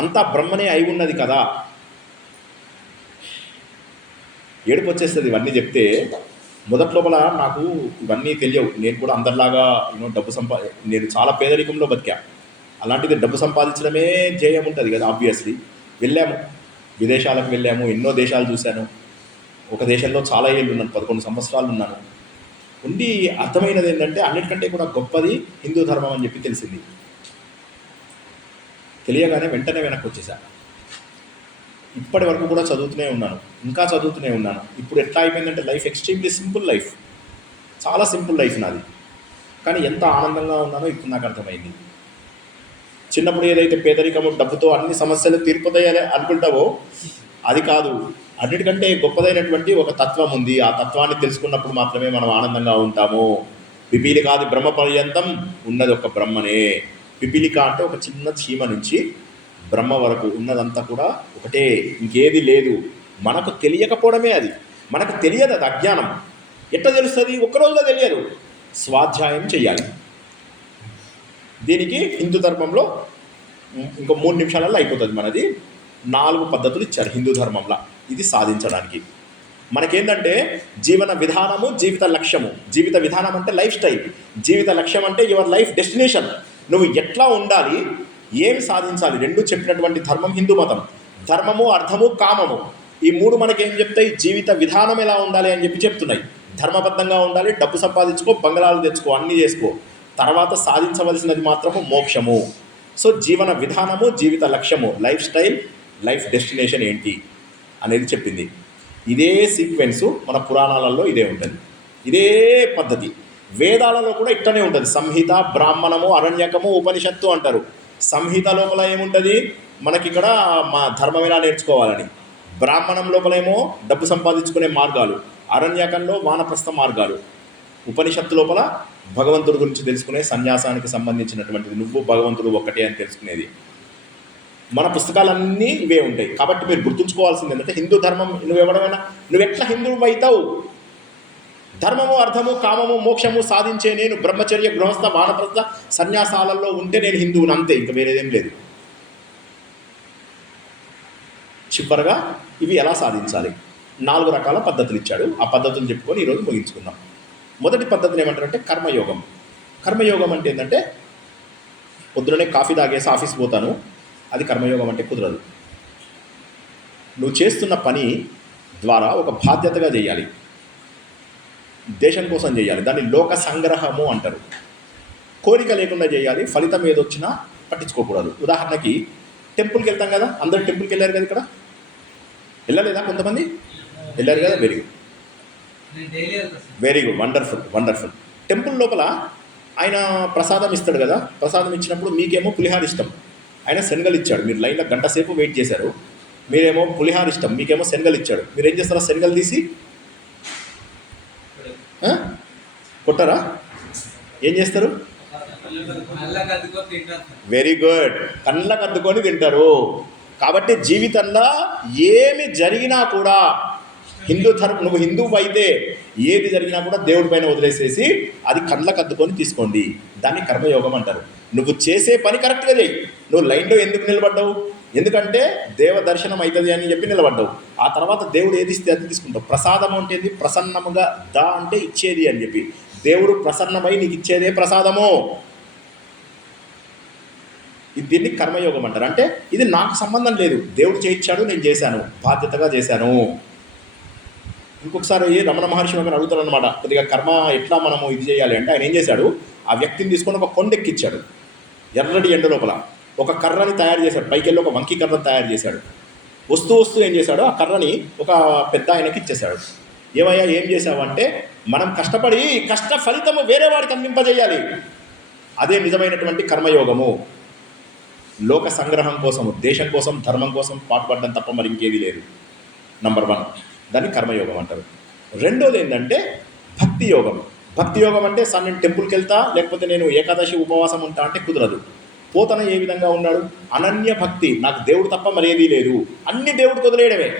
అంతా బ్రహ్మనే అయి ఉన్నది కదా. ఏడుపు వచ్చేస్తుంది ఇవన్నీ చెప్తే. మొదట్లోపల నాకు ఇవన్నీ తెలియవు. నేను కూడా అందరిలాగా డబ్బు నేను చాలా పేదరికంలో బతికా. అలాంటిది డబ్బు సంపాదించడమే ధ్యేయం ఉంటుంది కదా. ఆబ్వియస్లీ వెళ్ళాము, విదేశాలకు వెళ్ళాము, ఎన్నో దేశాలు చూశాను. ఒక దేశంలో చాలా ఏళ్ళు ఉన్నాను, 11 సంవత్సరాలు ఉన్నాను. ఉండి అర్థమైనది ఏంటంటే, అన్నిటికంటే కూడా గొప్పది హిందూ ధర్మం అని చెప్పి తెలిసింది. తెలియగానే వెంటనే వెనక్కి వచ్చేసా. ఇప్పటి వరకు కూడా చదువుతూనే ఉన్నాను, ఇంకా చదువుతూనే ఉన్నాను. ఇప్పుడు ఎట్లా అయిపోయిందంటే, లైఫ్ ఎక్స్ట్రీమ్లీ సింపుల్ లైఫ్, చాలా సింపుల్ లైఫ్ నాది. కానీ ఎంత ఆనందంగా ఉన్నానో ఇప్పుడు నాకు అర్థమైంది. చిన్నప్పుడు ఏదైతే పేదరికము, డబ్బుతో అన్ని సమస్యలు తీరిపోతాయని అనుకుంటావో అది కాదు. అన్నిటికంటే గొప్పదైనటువంటి ఒక తత్వం ఉంది. ఆ తత్వాన్ని తెలుసుకున్నప్పుడు మాత్రమే మనం ఆనందంగా ఉంటాము. పిపీలికాది బ్రహ్మ పర్యంతం ఉన్నది ఒక బ్రహ్మనే. పిపీలిక అంటే ఒక చిన్న చీమ నుంచి బ్రహ్మ వరకు ఉన్నదంతా కూడా ఒకటే, ఇంకేది లేదు. మనకు తెలియకపోవడమే అది. మనకు తెలియదు, అది అజ్ఞానం. ఎట్లా తెలుస్తుంది? ఒక్కరోజులో తెలియదు. స్వాధ్యాయం చెయ్యాలి. దీనికి హిందూ ధర్మంలో ఇంకో 3 నిమిషాలలో అయిపోతుంది మనది. 4 పద్ధతులు ఇచ్చారు హిందూ ధర్మంలో ఇది సాధించడానికి. మనకేంటంటే జీవన విధానము, జీవిత లక్ష్యము. జీవిత విధానం అంటే లైఫ్ స్టైల్, జీవిత లక్ష్యం అంటే యువర్ లైఫ్ డెస్టినేషన్. నువ్వు ఎట్లా ఉండాలి, ఏమి సాధించాలి, 2 చెప్పినటువంటి ధర్మం హిందూ మతం. ధర్మము, అర్థము, కామము, ఈ 3 మనకేం చెప్తాయి? జీవిత విధానం ఎలా ఉండాలి అని చెప్పి చెప్తున్నాయి. ధర్మబద్ధంగా ఉండాలి, డబ్బు సంపాదించుకో, బంగళాలు తెచ్చుకో, అన్నీ చేసుకో. తర్వాత సాధించవలసినది మాత్రము మోక్షము. సో జీవన విధానము, జీవిత లక్ష్యము, లైఫ్ స్టైల్, లైఫ్ డెస్టినేషన్ ఏంటి అనేది చెప్పింది. ఇదే సీక్వెన్సు మన పురాణాలలో ఇదే ఉంటుంది, ఇదే పద్ధతి. వేదాలలో కూడా ఇట్టనే ఉంటుంది. సంహిత, బ్రాహ్మణము, అరణ్యకము, ఉపనిషత్తు అంటారు. సంహిత లోపల ఏముంటుంది? మనకిక్కడ మా ధర్మం ఎలా నేర్చుకోవాలని. బ్రాహ్మణం లోపలేమో డబ్బు సంపాదించుకునే మార్గాలు, అరణ్యకంలో వానప్రస్థ మార్గాలు, ఉపనిషత్తు లోపల భగవంతుడి గురించి తెలుసుకునే సన్యాసానికి సంబంధించినటువంటిది, నువ్వు భగవంతుడు ఒక్కటే అని తెలుసుకునేది. మన పుస్తకాలన్నీ ఇవే ఉంటాయి. కాబట్టి మీరు గుర్తుంచుకోవాల్సింది ఏంటంటే, హిందూ ధర్మం నువ్వు ఎట్లా హిందువు అవుతావు? ధర్మము, అర్థము, కామము, మోక్షము సాధించే నేను బ్రహ్మచర్య, గృహస్థ, వానప్రస్థ సన్యాసాలలో ఉంటే నేను హిందువుని, అంతే, ఇంకా వేరేదేం లేదు. చివరగా ఇవి ఎలా సాధించాలి 4 రకాల పద్ధతులు ఇచ్చాడు. ఆ పద్ధతులు చెప్పుకొని ఈరోజు ముగించుకుందాం. మొదటి పద్ధతిని ఏమంటారంటే కర్మయోగం. కర్మయోగం అంటే ఏంటంటే పొద్దునే కాఫీ తాగేసి ఆఫీస్ పోతాను, అది కర్మయోగం అంటే కుదరదు. నువ్వు చేస్తున్న పని ద్వారా ఒక బాధ్యతగా చేయాలి, దేశం కోసం చేయాలి. దాన్ని లోక సంగ్రహము అంటారు. కోరిక లేకుండా చేయాలి, ఫలితం ఏదొచ్చినా పట్టించుకోకూడదు. ఉదాహరణకి టెంపుల్కి వెళ్తాం కదా, అందరు టెంపుల్కి వెళ్ళారు కదా, ఇక్కడ వెళ్ళలేదా? కొంతమంది వెళ్ళారు కదా, very good, very good, wonderful wonderful. Temple లోపల ఆయన ప్రసాదం ఇస్తాడు కదా, ప్రసాదం ఇచ్చినప్పుడు మీకేమో పులిహార ఇష్టం, ఆయన శనగలు ఇచ్చాడు. మీరు లైన్లో గంట సేపు వెయిట్ చేశారు, మీరేమో పులిహార ఇష్టం, మీకేమో శనగలు ఇచ్చాడు. మీరు ఏం చేస్తారా? శనగలు తీసి కొట్టారా? ఏం చేస్తారు? వెరీ గుడ్, కళ్ళకు అద్దుకొని తింటారు. కాబట్టి జీవితంలో ఏమి జరిగినా కూడా నువ్వు హిందువు అయితే ఏది జరిగినా కూడా దేవుడి పైన వదిలేసేసి అది కళ్ళకు అద్దుకొని తీసుకోండి. దాన్ని కర్మయోగం అంటారు. నువ్వు చేసే పని కరెక్ట్గా చేయి. నువ్వు లైన్లో ఎందుకు నిలబడ్డావు? ఎందుకంటే దేవ దర్శనం అవుతుంది అని చెప్పి నిలబడ్డావు. ఆ తర్వాత దేవుడు ఏది ఇస్తే అది తీసుకుంటావు. ప్రసాదం అంటే ప్రసన్నముగా అంటే ఇచ్చేది అని చెప్పి, దేవుడు ప్రసన్నమై నీకు ఇచ్చేదే ప్రసాదము. దీన్ని కర్మయోగం అంటారు. అంటే ఇది నాకు సంబంధం లేదు, దేవుడు చేయించాడు, నేను చేశాను, బాధ్యతగా చేశాను. ఇంకొకసారి రమణ మహర్షి గారు అడుగుతారు అనమాట, కొద్దిగా కర్మ ఎట్లా మనము ఇది చేయాలి అంటే, ఆయన ఏం చేశాడు, ఆ వ్యక్తిని తీసుకొని ఒక కొండెక్కిచ్చాడు. ఎర్రటి ఎండ లోపల ఒక కర్రని తయారు చేశాడు, పైకెళ్ళి ఒక వంకి కర్రని తయారు చేశాడు. వస్తూ ఏం చేశాడు, ఆ కర్రని ఒక పెద్ద ఆయనకి ఇచ్చేశాడు. ఏమయ్యా ఏం చేశావు అంటే, మనం కష్టపడి కష్ట ఫలితము వేరే వాడికి అందింపజేయాలి. అదే నిజమైనటువంటి కర్మయోగము. లోక సంగ్రహం కోసము, దేశం కోసం, ధర్మం కోసం పాటుపడడం తప్ప మరి ఇంకేది లేదు. నంబర్ 1, దాన్ని కర్మయోగం అంటారు. రెండోది ఏంటంటే భక్తి యోగం. భక్తి యోగం అంటే నేను టెంపుల్కి వెళ్తా, లేకపోతే నేను ఏకాదశి ఉపవాసం ఉంటా అంటే కుదరదు. పోతన ఏ విధంగా ఉన్నాడు? అనన్య భక్తి, నాకు దేవుడు తప్ప మరేదీ లేదు, అన్ని దేవుడికి వదిలేయడమే.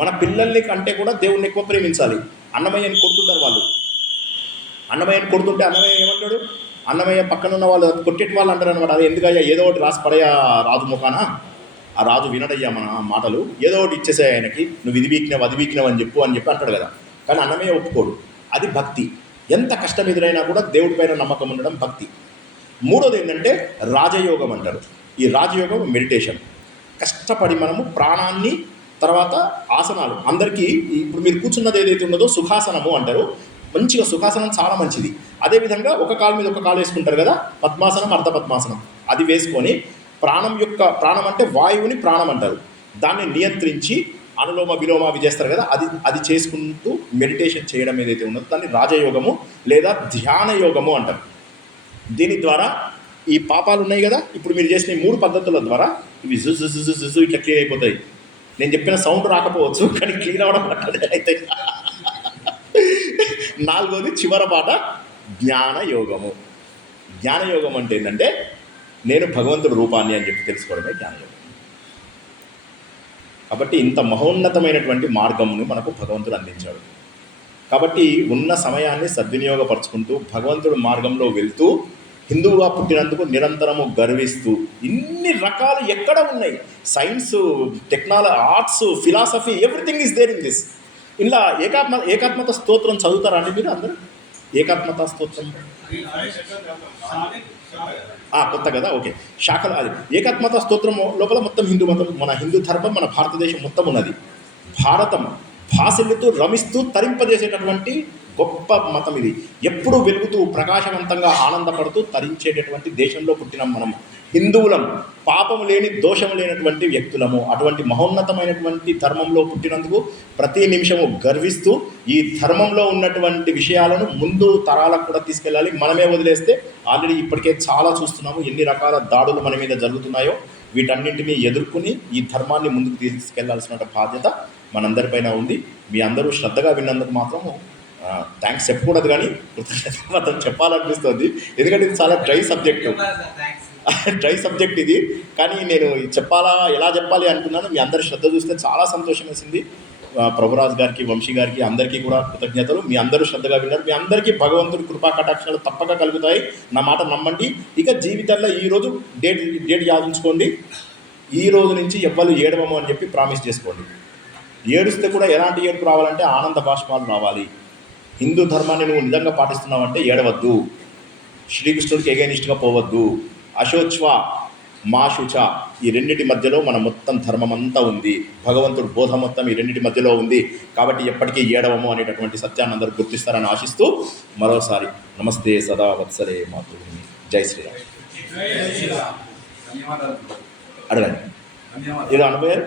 మన పిల్లల్ని కంటే కూడా దేవుడిని ఎక్కువ ప్రేమించాలి. అన్నమయ్యని కొడుతుంటారు వాళ్ళు, అన్నమయ్యని కొడుతుంటే అన్నమయ్య ఏమంటాడు, అన్నమయ్య పక్కనున్న వాళ్ళు కొట్టేటి వాళ్ళు అంటారు అనమాట. అది ఎందుకయ్యా, ఏదో ఒకటి రాసి పడయా రాజు ముఖాన, ఆ రాజు వినడయ్యా మన మాటలు, ఏదో ఒకటి ఇచ్చేసాయి ఆయనకి, నువ్వు ఇది వీక్నవు అది వీక్నవు అని చెప్పి అంటాడు కదా. కానీ అన్నమయ్య ఒప్పుకోడు. అది భక్తి. ఎంత కష్టం ఎదురైనా కూడా దేవుడి పైన నమ్మకం ఉండడం భక్తి. మూడోది ఏంటంటే రాజయోగం అంటారు. ఈ రాజయోగం మెడిటేషన్. కష్టపడి మనము ప్రాణాన్ని, తర్వాత ఆసనాలు. అందరికీ ఇప్పుడు మీరు కూర్చున్నది ఏదైతే ఉన్నదో సుఖాసనము అంటారు. మంచిగా సుఖాసనం చాలా మంచిది. అదేవిధంగా ఒక కాలు మీద ఒక కాలు వేసుకుంటారు కదా, పద్మాసనం, అర్ధ పద్మాసనం, అది వేసుకొని ప్రాణం అంటే వాయువుని ప్రాణం అంటారు. దాన్ని నియంత్రించి అనులోమ విలోమ అవి చేస్తారు కదా, అది చేసుకుంటూ మెడిటేషన్ చేయడం ఏదైతే ఉన్నదో దాన్ని రాజయోగము లేదా ధ్యాన యోగము అంటారు. దీని ద్వారా ఈ పాపాలు ఉన్నాయి కదా, ఇప్పుడు మీరు చేసిన 3 పద్ధతుల ద్వారా ఇవి జుజు ఇట్లా క్లియర్ అయిపోతాయి. నేను చెప్పిన సౌండ్ రాకపోవచ్చు, కానీ క్లీన్ అవ్వడం అయితే. 4వది చివరి పాట జ్ఞానయోగము. జ్ఞానయోగం అంటే ఏంటంటే నేను భగవంతుడి రూపాన్ని అని చెప్పి తెలుసుకోవడమే జ్ఞానయోగం. కాబట్టి ఇంత మహోన్నతమైనటువంటి మార్గంను మనకు భగవంతుడు అందించాడు. కాబట్టి ఉన్న సమయాన్ని సద్వినియోగపరుచుకుంటూ భగవంతుడి మార్గంలో వెళ్తూ హిందువుగా పుట్టినందుకు నిరంతరము గర్విస్తూ, ఇన్ని రకాలు ఎక్కడ ఉన్నాయి, science, technology, arts, philosophy, everything is there in this. ఇలా ఏకాత్మత స్తోత్రం చదువుతారా అండి మీరు అందరూ? ఏకాత్మత స్తోత్రం కొత్త కదా, ఓకే. శాఖలు అది ఏకాత్మత స్తోత్రం లోపల మొత్తం హిందూ మతం, మన హిందూ ధర్మం, మన భారతదేశం మొత్తం ఉన్నది. భారతం భాషలతో రమిస్తూ తరింపజేసేటటువంటి గొప్ప మతం ఇది. ఎప్పుడు వెలుగుతూ ప్రకాశవంతంగా ఆనందపడుతూ తరించేటటువంటి దేశంలో పుట్టినాం మనం హిందువులం. పాపము లేని, దోషము లేనటువంటి వ్యక్తులము. అటువంటి మహోన్నతమైనటువంటి ధర్మంలో పుట్టినందుకు ప్రతి నిమిషము గర్విస్తూ ఈ ధర్మంలో ఉన్నటువంటి విషయాలను ముందు తరాలకు కూడా తీసుకెళ్ళాలి. మనమే వదిలేస్తే ఆల్రెడీ ఇప్పటికే చాలా చూస్తున్నాము ఎన్ని రకాల దాడులు మన మీద జరుగుతున్నాయో. వీటన్నింటినీ ఎదుర్కొని ఈ ధర్మాన్ని ముందుకు తీసుకెళ్లాల్సిన బాధ్యత మనందరిపైన ఉంది. మీ అందరూ శ్రద్ధగా విన్నందుకు మాత్రము థ్యాంక్స్ చెప్పకూడదు, కానీ కృతజ్ఞతలు చెప్పాలనిపిస్తుంది. ఎందుకంటే ఇది చాలా డ్రై సబ్జెక్ట్ ఇది. కానీ నేను ఎలా చెప్పాలి అనుకున్నాను. మీ అందరి శ్రద్ధ చూస్తే చాలా సంతోషం వేసింది. ప్రభురాజ్ గారికి, వంశీ గారికి, అందరికీ కూడా కృతజ్ఞతలు. మీ అందరూ శ్రద్ధగా విన్నారు. మీ అందరికీ భగవంతుడి కృపా కటాక్షాలు తప్పక కలుగుతాయి. నా మాట నమ్మండి. ఇక జీవితంలో ఈరోజు డేట్ యాదించుకోండి. ఈ రోజు నుంచి ఎవ్వరు ఏడవము అని చెప్పి ప్రామిస్ చేసుకోండి. ఏడుస్తే కూడా ఎలాంటి ఏడుపు రావాలంటే ఆనంద బాష్పాలు రావాలి. హిందూ ధర్మాన్ని నువ్వు నిజంగా పాటిస్తున్నావంటే ఏడవద్దు, శ్రీకృష్ణుడికి ఎగైనిస్ట్గా పోవద్దు. అశోచ్వ మాశుచ ఈ రెండింటి మధ్యలో మన మొత్తం ధర్మం అంతా ఉంది. భగవంతుడు బోధ మొత్తం ఈ రెండింటి మధ్యలో ఉంది. కాబట్టి ఎప్పటికీ ఏడవము అనేటటువంటి సత్యాన్ని అందరూ గుర్తిస్తారని ఆశిస్తూ మరోసారి నమస్తే సదా వత్సలే మాతృభూమి. జై శ్రీరామ్. అడగండి, ఏదో అనుభవారు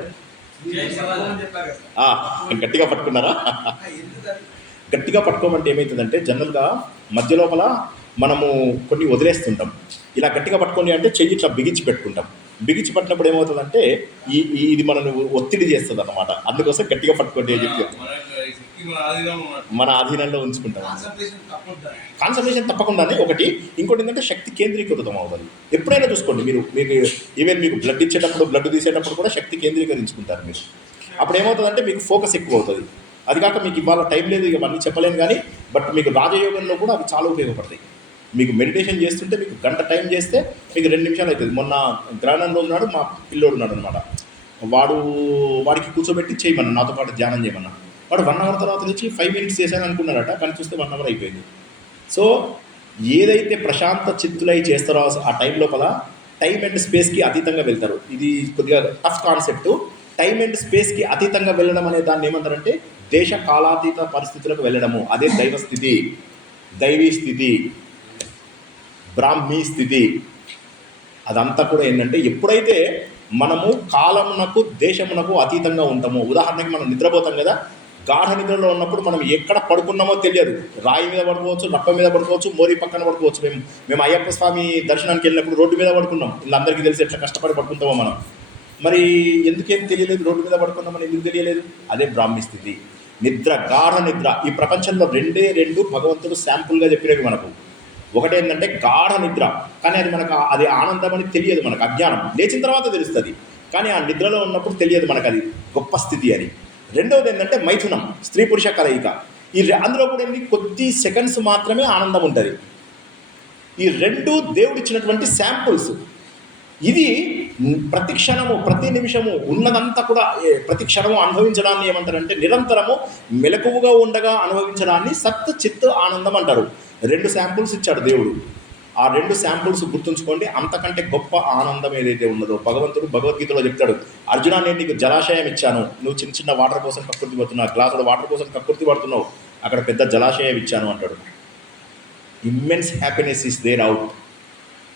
గట్టిగా పట్టుకున్నారా? గట్టిగా పట్టుకోమంటే ఏమవుతుందంటే జనరల్గా మధ్య లోపల మనము కొన్ని వదిలేస్తుంటాం. ఇలా గట్టిగా పట్టుకొని అంటే చెయ్యి ఇట్లా బిగించి పెట్టుకుంటాం. బిగించి పట్టినప్పుడు ఏమవుతుందంటే ఇది మనల్ని ఒత్తిడి చేస్తుంది అన్నమాట. అందుకోసం గట్టిగా పట్టుకోండి అని చెప్పి మన ఆధీనంలో ఉంచుకుంటాం. కాన్సన్ట్రేషన్ తప్పకుండానే ఒకటి. ఇంకోటి ఏంటంటే శక్తి కేంద్రీకృతం అవుతుంది. ఎప్పుడైనా చూసుకోండి, మీకు ఈవెన్ మీకు బ్లడ్ ఇచ్చేటప్పుడు, బ్లడ్ తీసేటప్పుడు కూడా శక్తి కేంద్రీకరించుకుంటారు మీరు. అప్పుడు ఏమవుతుందంటే మీకు ఫోకస్ ఎక్కువ అవుతుంది. అది కాక మీకు ఇవాళ టైం లేదు, ఇక అన్నీ చెప్పలేను కానీ బట్ మీకు రాజయోగంలో కూడా అవి చాలా ఉపయోగపడతాయి. మీకు మెడిటేషన్ చేస్తుంటే మీకు గంట టైం చేస్తే మీకు 2 నిమిషాలు అవుతుంది. మొన్న గ్రహణం రోజు నాడు మా పిల్లోడు ఉన్నాడు అనమాట. వాడికి కూర్చోబెట్టి చేయమన్నా, నాతో పాటు ధ్యానం చేయమన్నా. వాడు 1 అవర్ తర్వాత వచ్చి 5 మినిట్స్ చేశాను అనుకున్నాడట, కానీ చూస్తే 1 అవర్ అయిపోయింది. సో ఏదైతే ప్రశాంత చిత్తులై చేస్తారో ఆ టైం లోపల టైం అండ్ స్పేస్కి అతీతంగా వెళ్తారు. ఇది కొద్దిగా టఫ్ కాన్సెప్ట్. టైం అండ్ స్పేస్కి అతీతంగా వెళ్ళడం అనే దాన్ని ఏమంటారంటే దేశ కాలాతీత పరిస్థితులకు వెళ్ళడము. అదే దైవ స్థితి, దైవీ స్థితి, బ్రాహ్మీ స్థితి. అదంతా కూడా ఏంటంటే ఎప్పుడైతే మనము కాలమునకు దేశమునకు అతీతంగా ఉంటామో, ఉదాహరణకి మనం నిద్రపోతాం కదా, గాఢ నిద్రలో ఉన్నప్పుడు మనం ఎక్కడ పడుకున్నామో తెలియదు. రాయి మీద పడుకోవచ్చు, రప్ప మీద పడుకోవచ్చు, మోరి పక్కన పడుకోవచ్చు. మేము అయ్యప్ప స్వామి దర్శనానికి వెళ్ళినప్పుడు రోడ్డు మీద పడుకున్నాం. వీళ్ళందరికీ తెలిసి ఎట్లా కష్టపడి పడుకుంటామో మనం. మరి ఎందుకేం తెలియలేదు, రోడ్డు మీద పడుకున్నామని ఎందుకు తెలియలేదు? అదే బ్రాహ్మీ స్థితి, నిద్ర, గాఢ నిద్ర. ఈ ప్రపంచంలో 2 భగవంతుడు శాంపుల్గా చెప్పినవి మనకు. ఒకటేంటంటే గాఢ నిద్ర, కానీ అది ఆనందం అని తెలియదు మనకు, అజ్ఞానం. లేచిన తర్వాత తెలుస్తుంది, కానీ ఆ నిద్రలో ఉన్నప్పుడు తెలియదు మనకు అది గొప్ప స్థితి అని. రెండవది ఏంటంటే మైథునం, స్త్రీ పురుష కలయిక. అందులో కూడా ఏంటి, కొద్ది సెకండ్స్ మాత్రమే ఆనందం ఉంటుంది. ఈ 2 దేవుడిచ్చినటువంటి శాంపుల్స్. ఇది ప్రతి క్షణము, ప్రతి నిమిషము ఉన్నదంతా కూడా ప్రతి క్షణము అనుభవించడాన్ని ఏమంటారంటే నిరంతరము మెలకువగా ఉండగా అనుభవించడాన్ని సత్ చిత్ ఆనందం అంటారు. 2 శాంపుల్స్ ఇచ్చాడు దేవుడు. ఆ 2 శాంపుల్స్ గుర్తుంచుకోండి. అంతకంటే గొప్ప ఆనందం ఏదైతే ఉన్నదో భగవంతుడు భగవద్గీతలో చెప్తాడు, అర్జునా నేను నీకు జలాశయం ఇచ్చాను, నువ్వు చిన్న చిన్న వాటర్ కోసం కక్కుర్తి పడుతున్నావు, గ్లాసులో వాటర్ కోసం కక్కుర్తి పడుతున్నావు, అక్కడ పెద్ద జలాశయం ఇచ్చాను అంటాడు. Immense happiness is there out.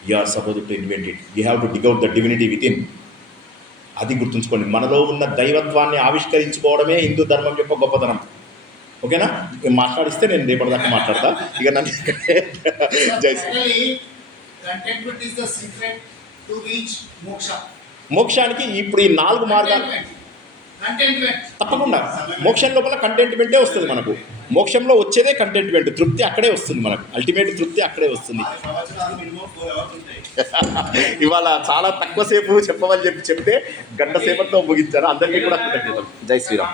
You are supposed to invent it. You have to dig out the divinity within. అది గుర్తుంచుకోండి. మనలో ఉన్న దైవత్వాన్ని ఆవిష్కరించుకోవడమే హిందూ ధర్మం యొక్క గొప్పతనం. ఓకేనా? మాట్లాడిస్తే నేను రేపటిదాకా మాట్లాడతా. ఇక నన్ను జై మోక్షానికి ఇప్పుడు ఈ 4 మార్గాలు తప్పకుండా. మోక్షం లోపల కంటెంట్మెంటే వస్తుంది మనకు. మోక్షంలో వచ్చేదే కంటెంట్మెంట్, తృప్తి అక్కడే వస్తుంది మనకు. అల్టిమేట్ తృప్తి అక్కడే వస్తుంది. ఇవాళ చాలా తక్కువ సేపు చెప్పమని చెప్తే గంట సేపట్లో ముగించారు. అందరికీ కూడా జై శ్రీరామ్.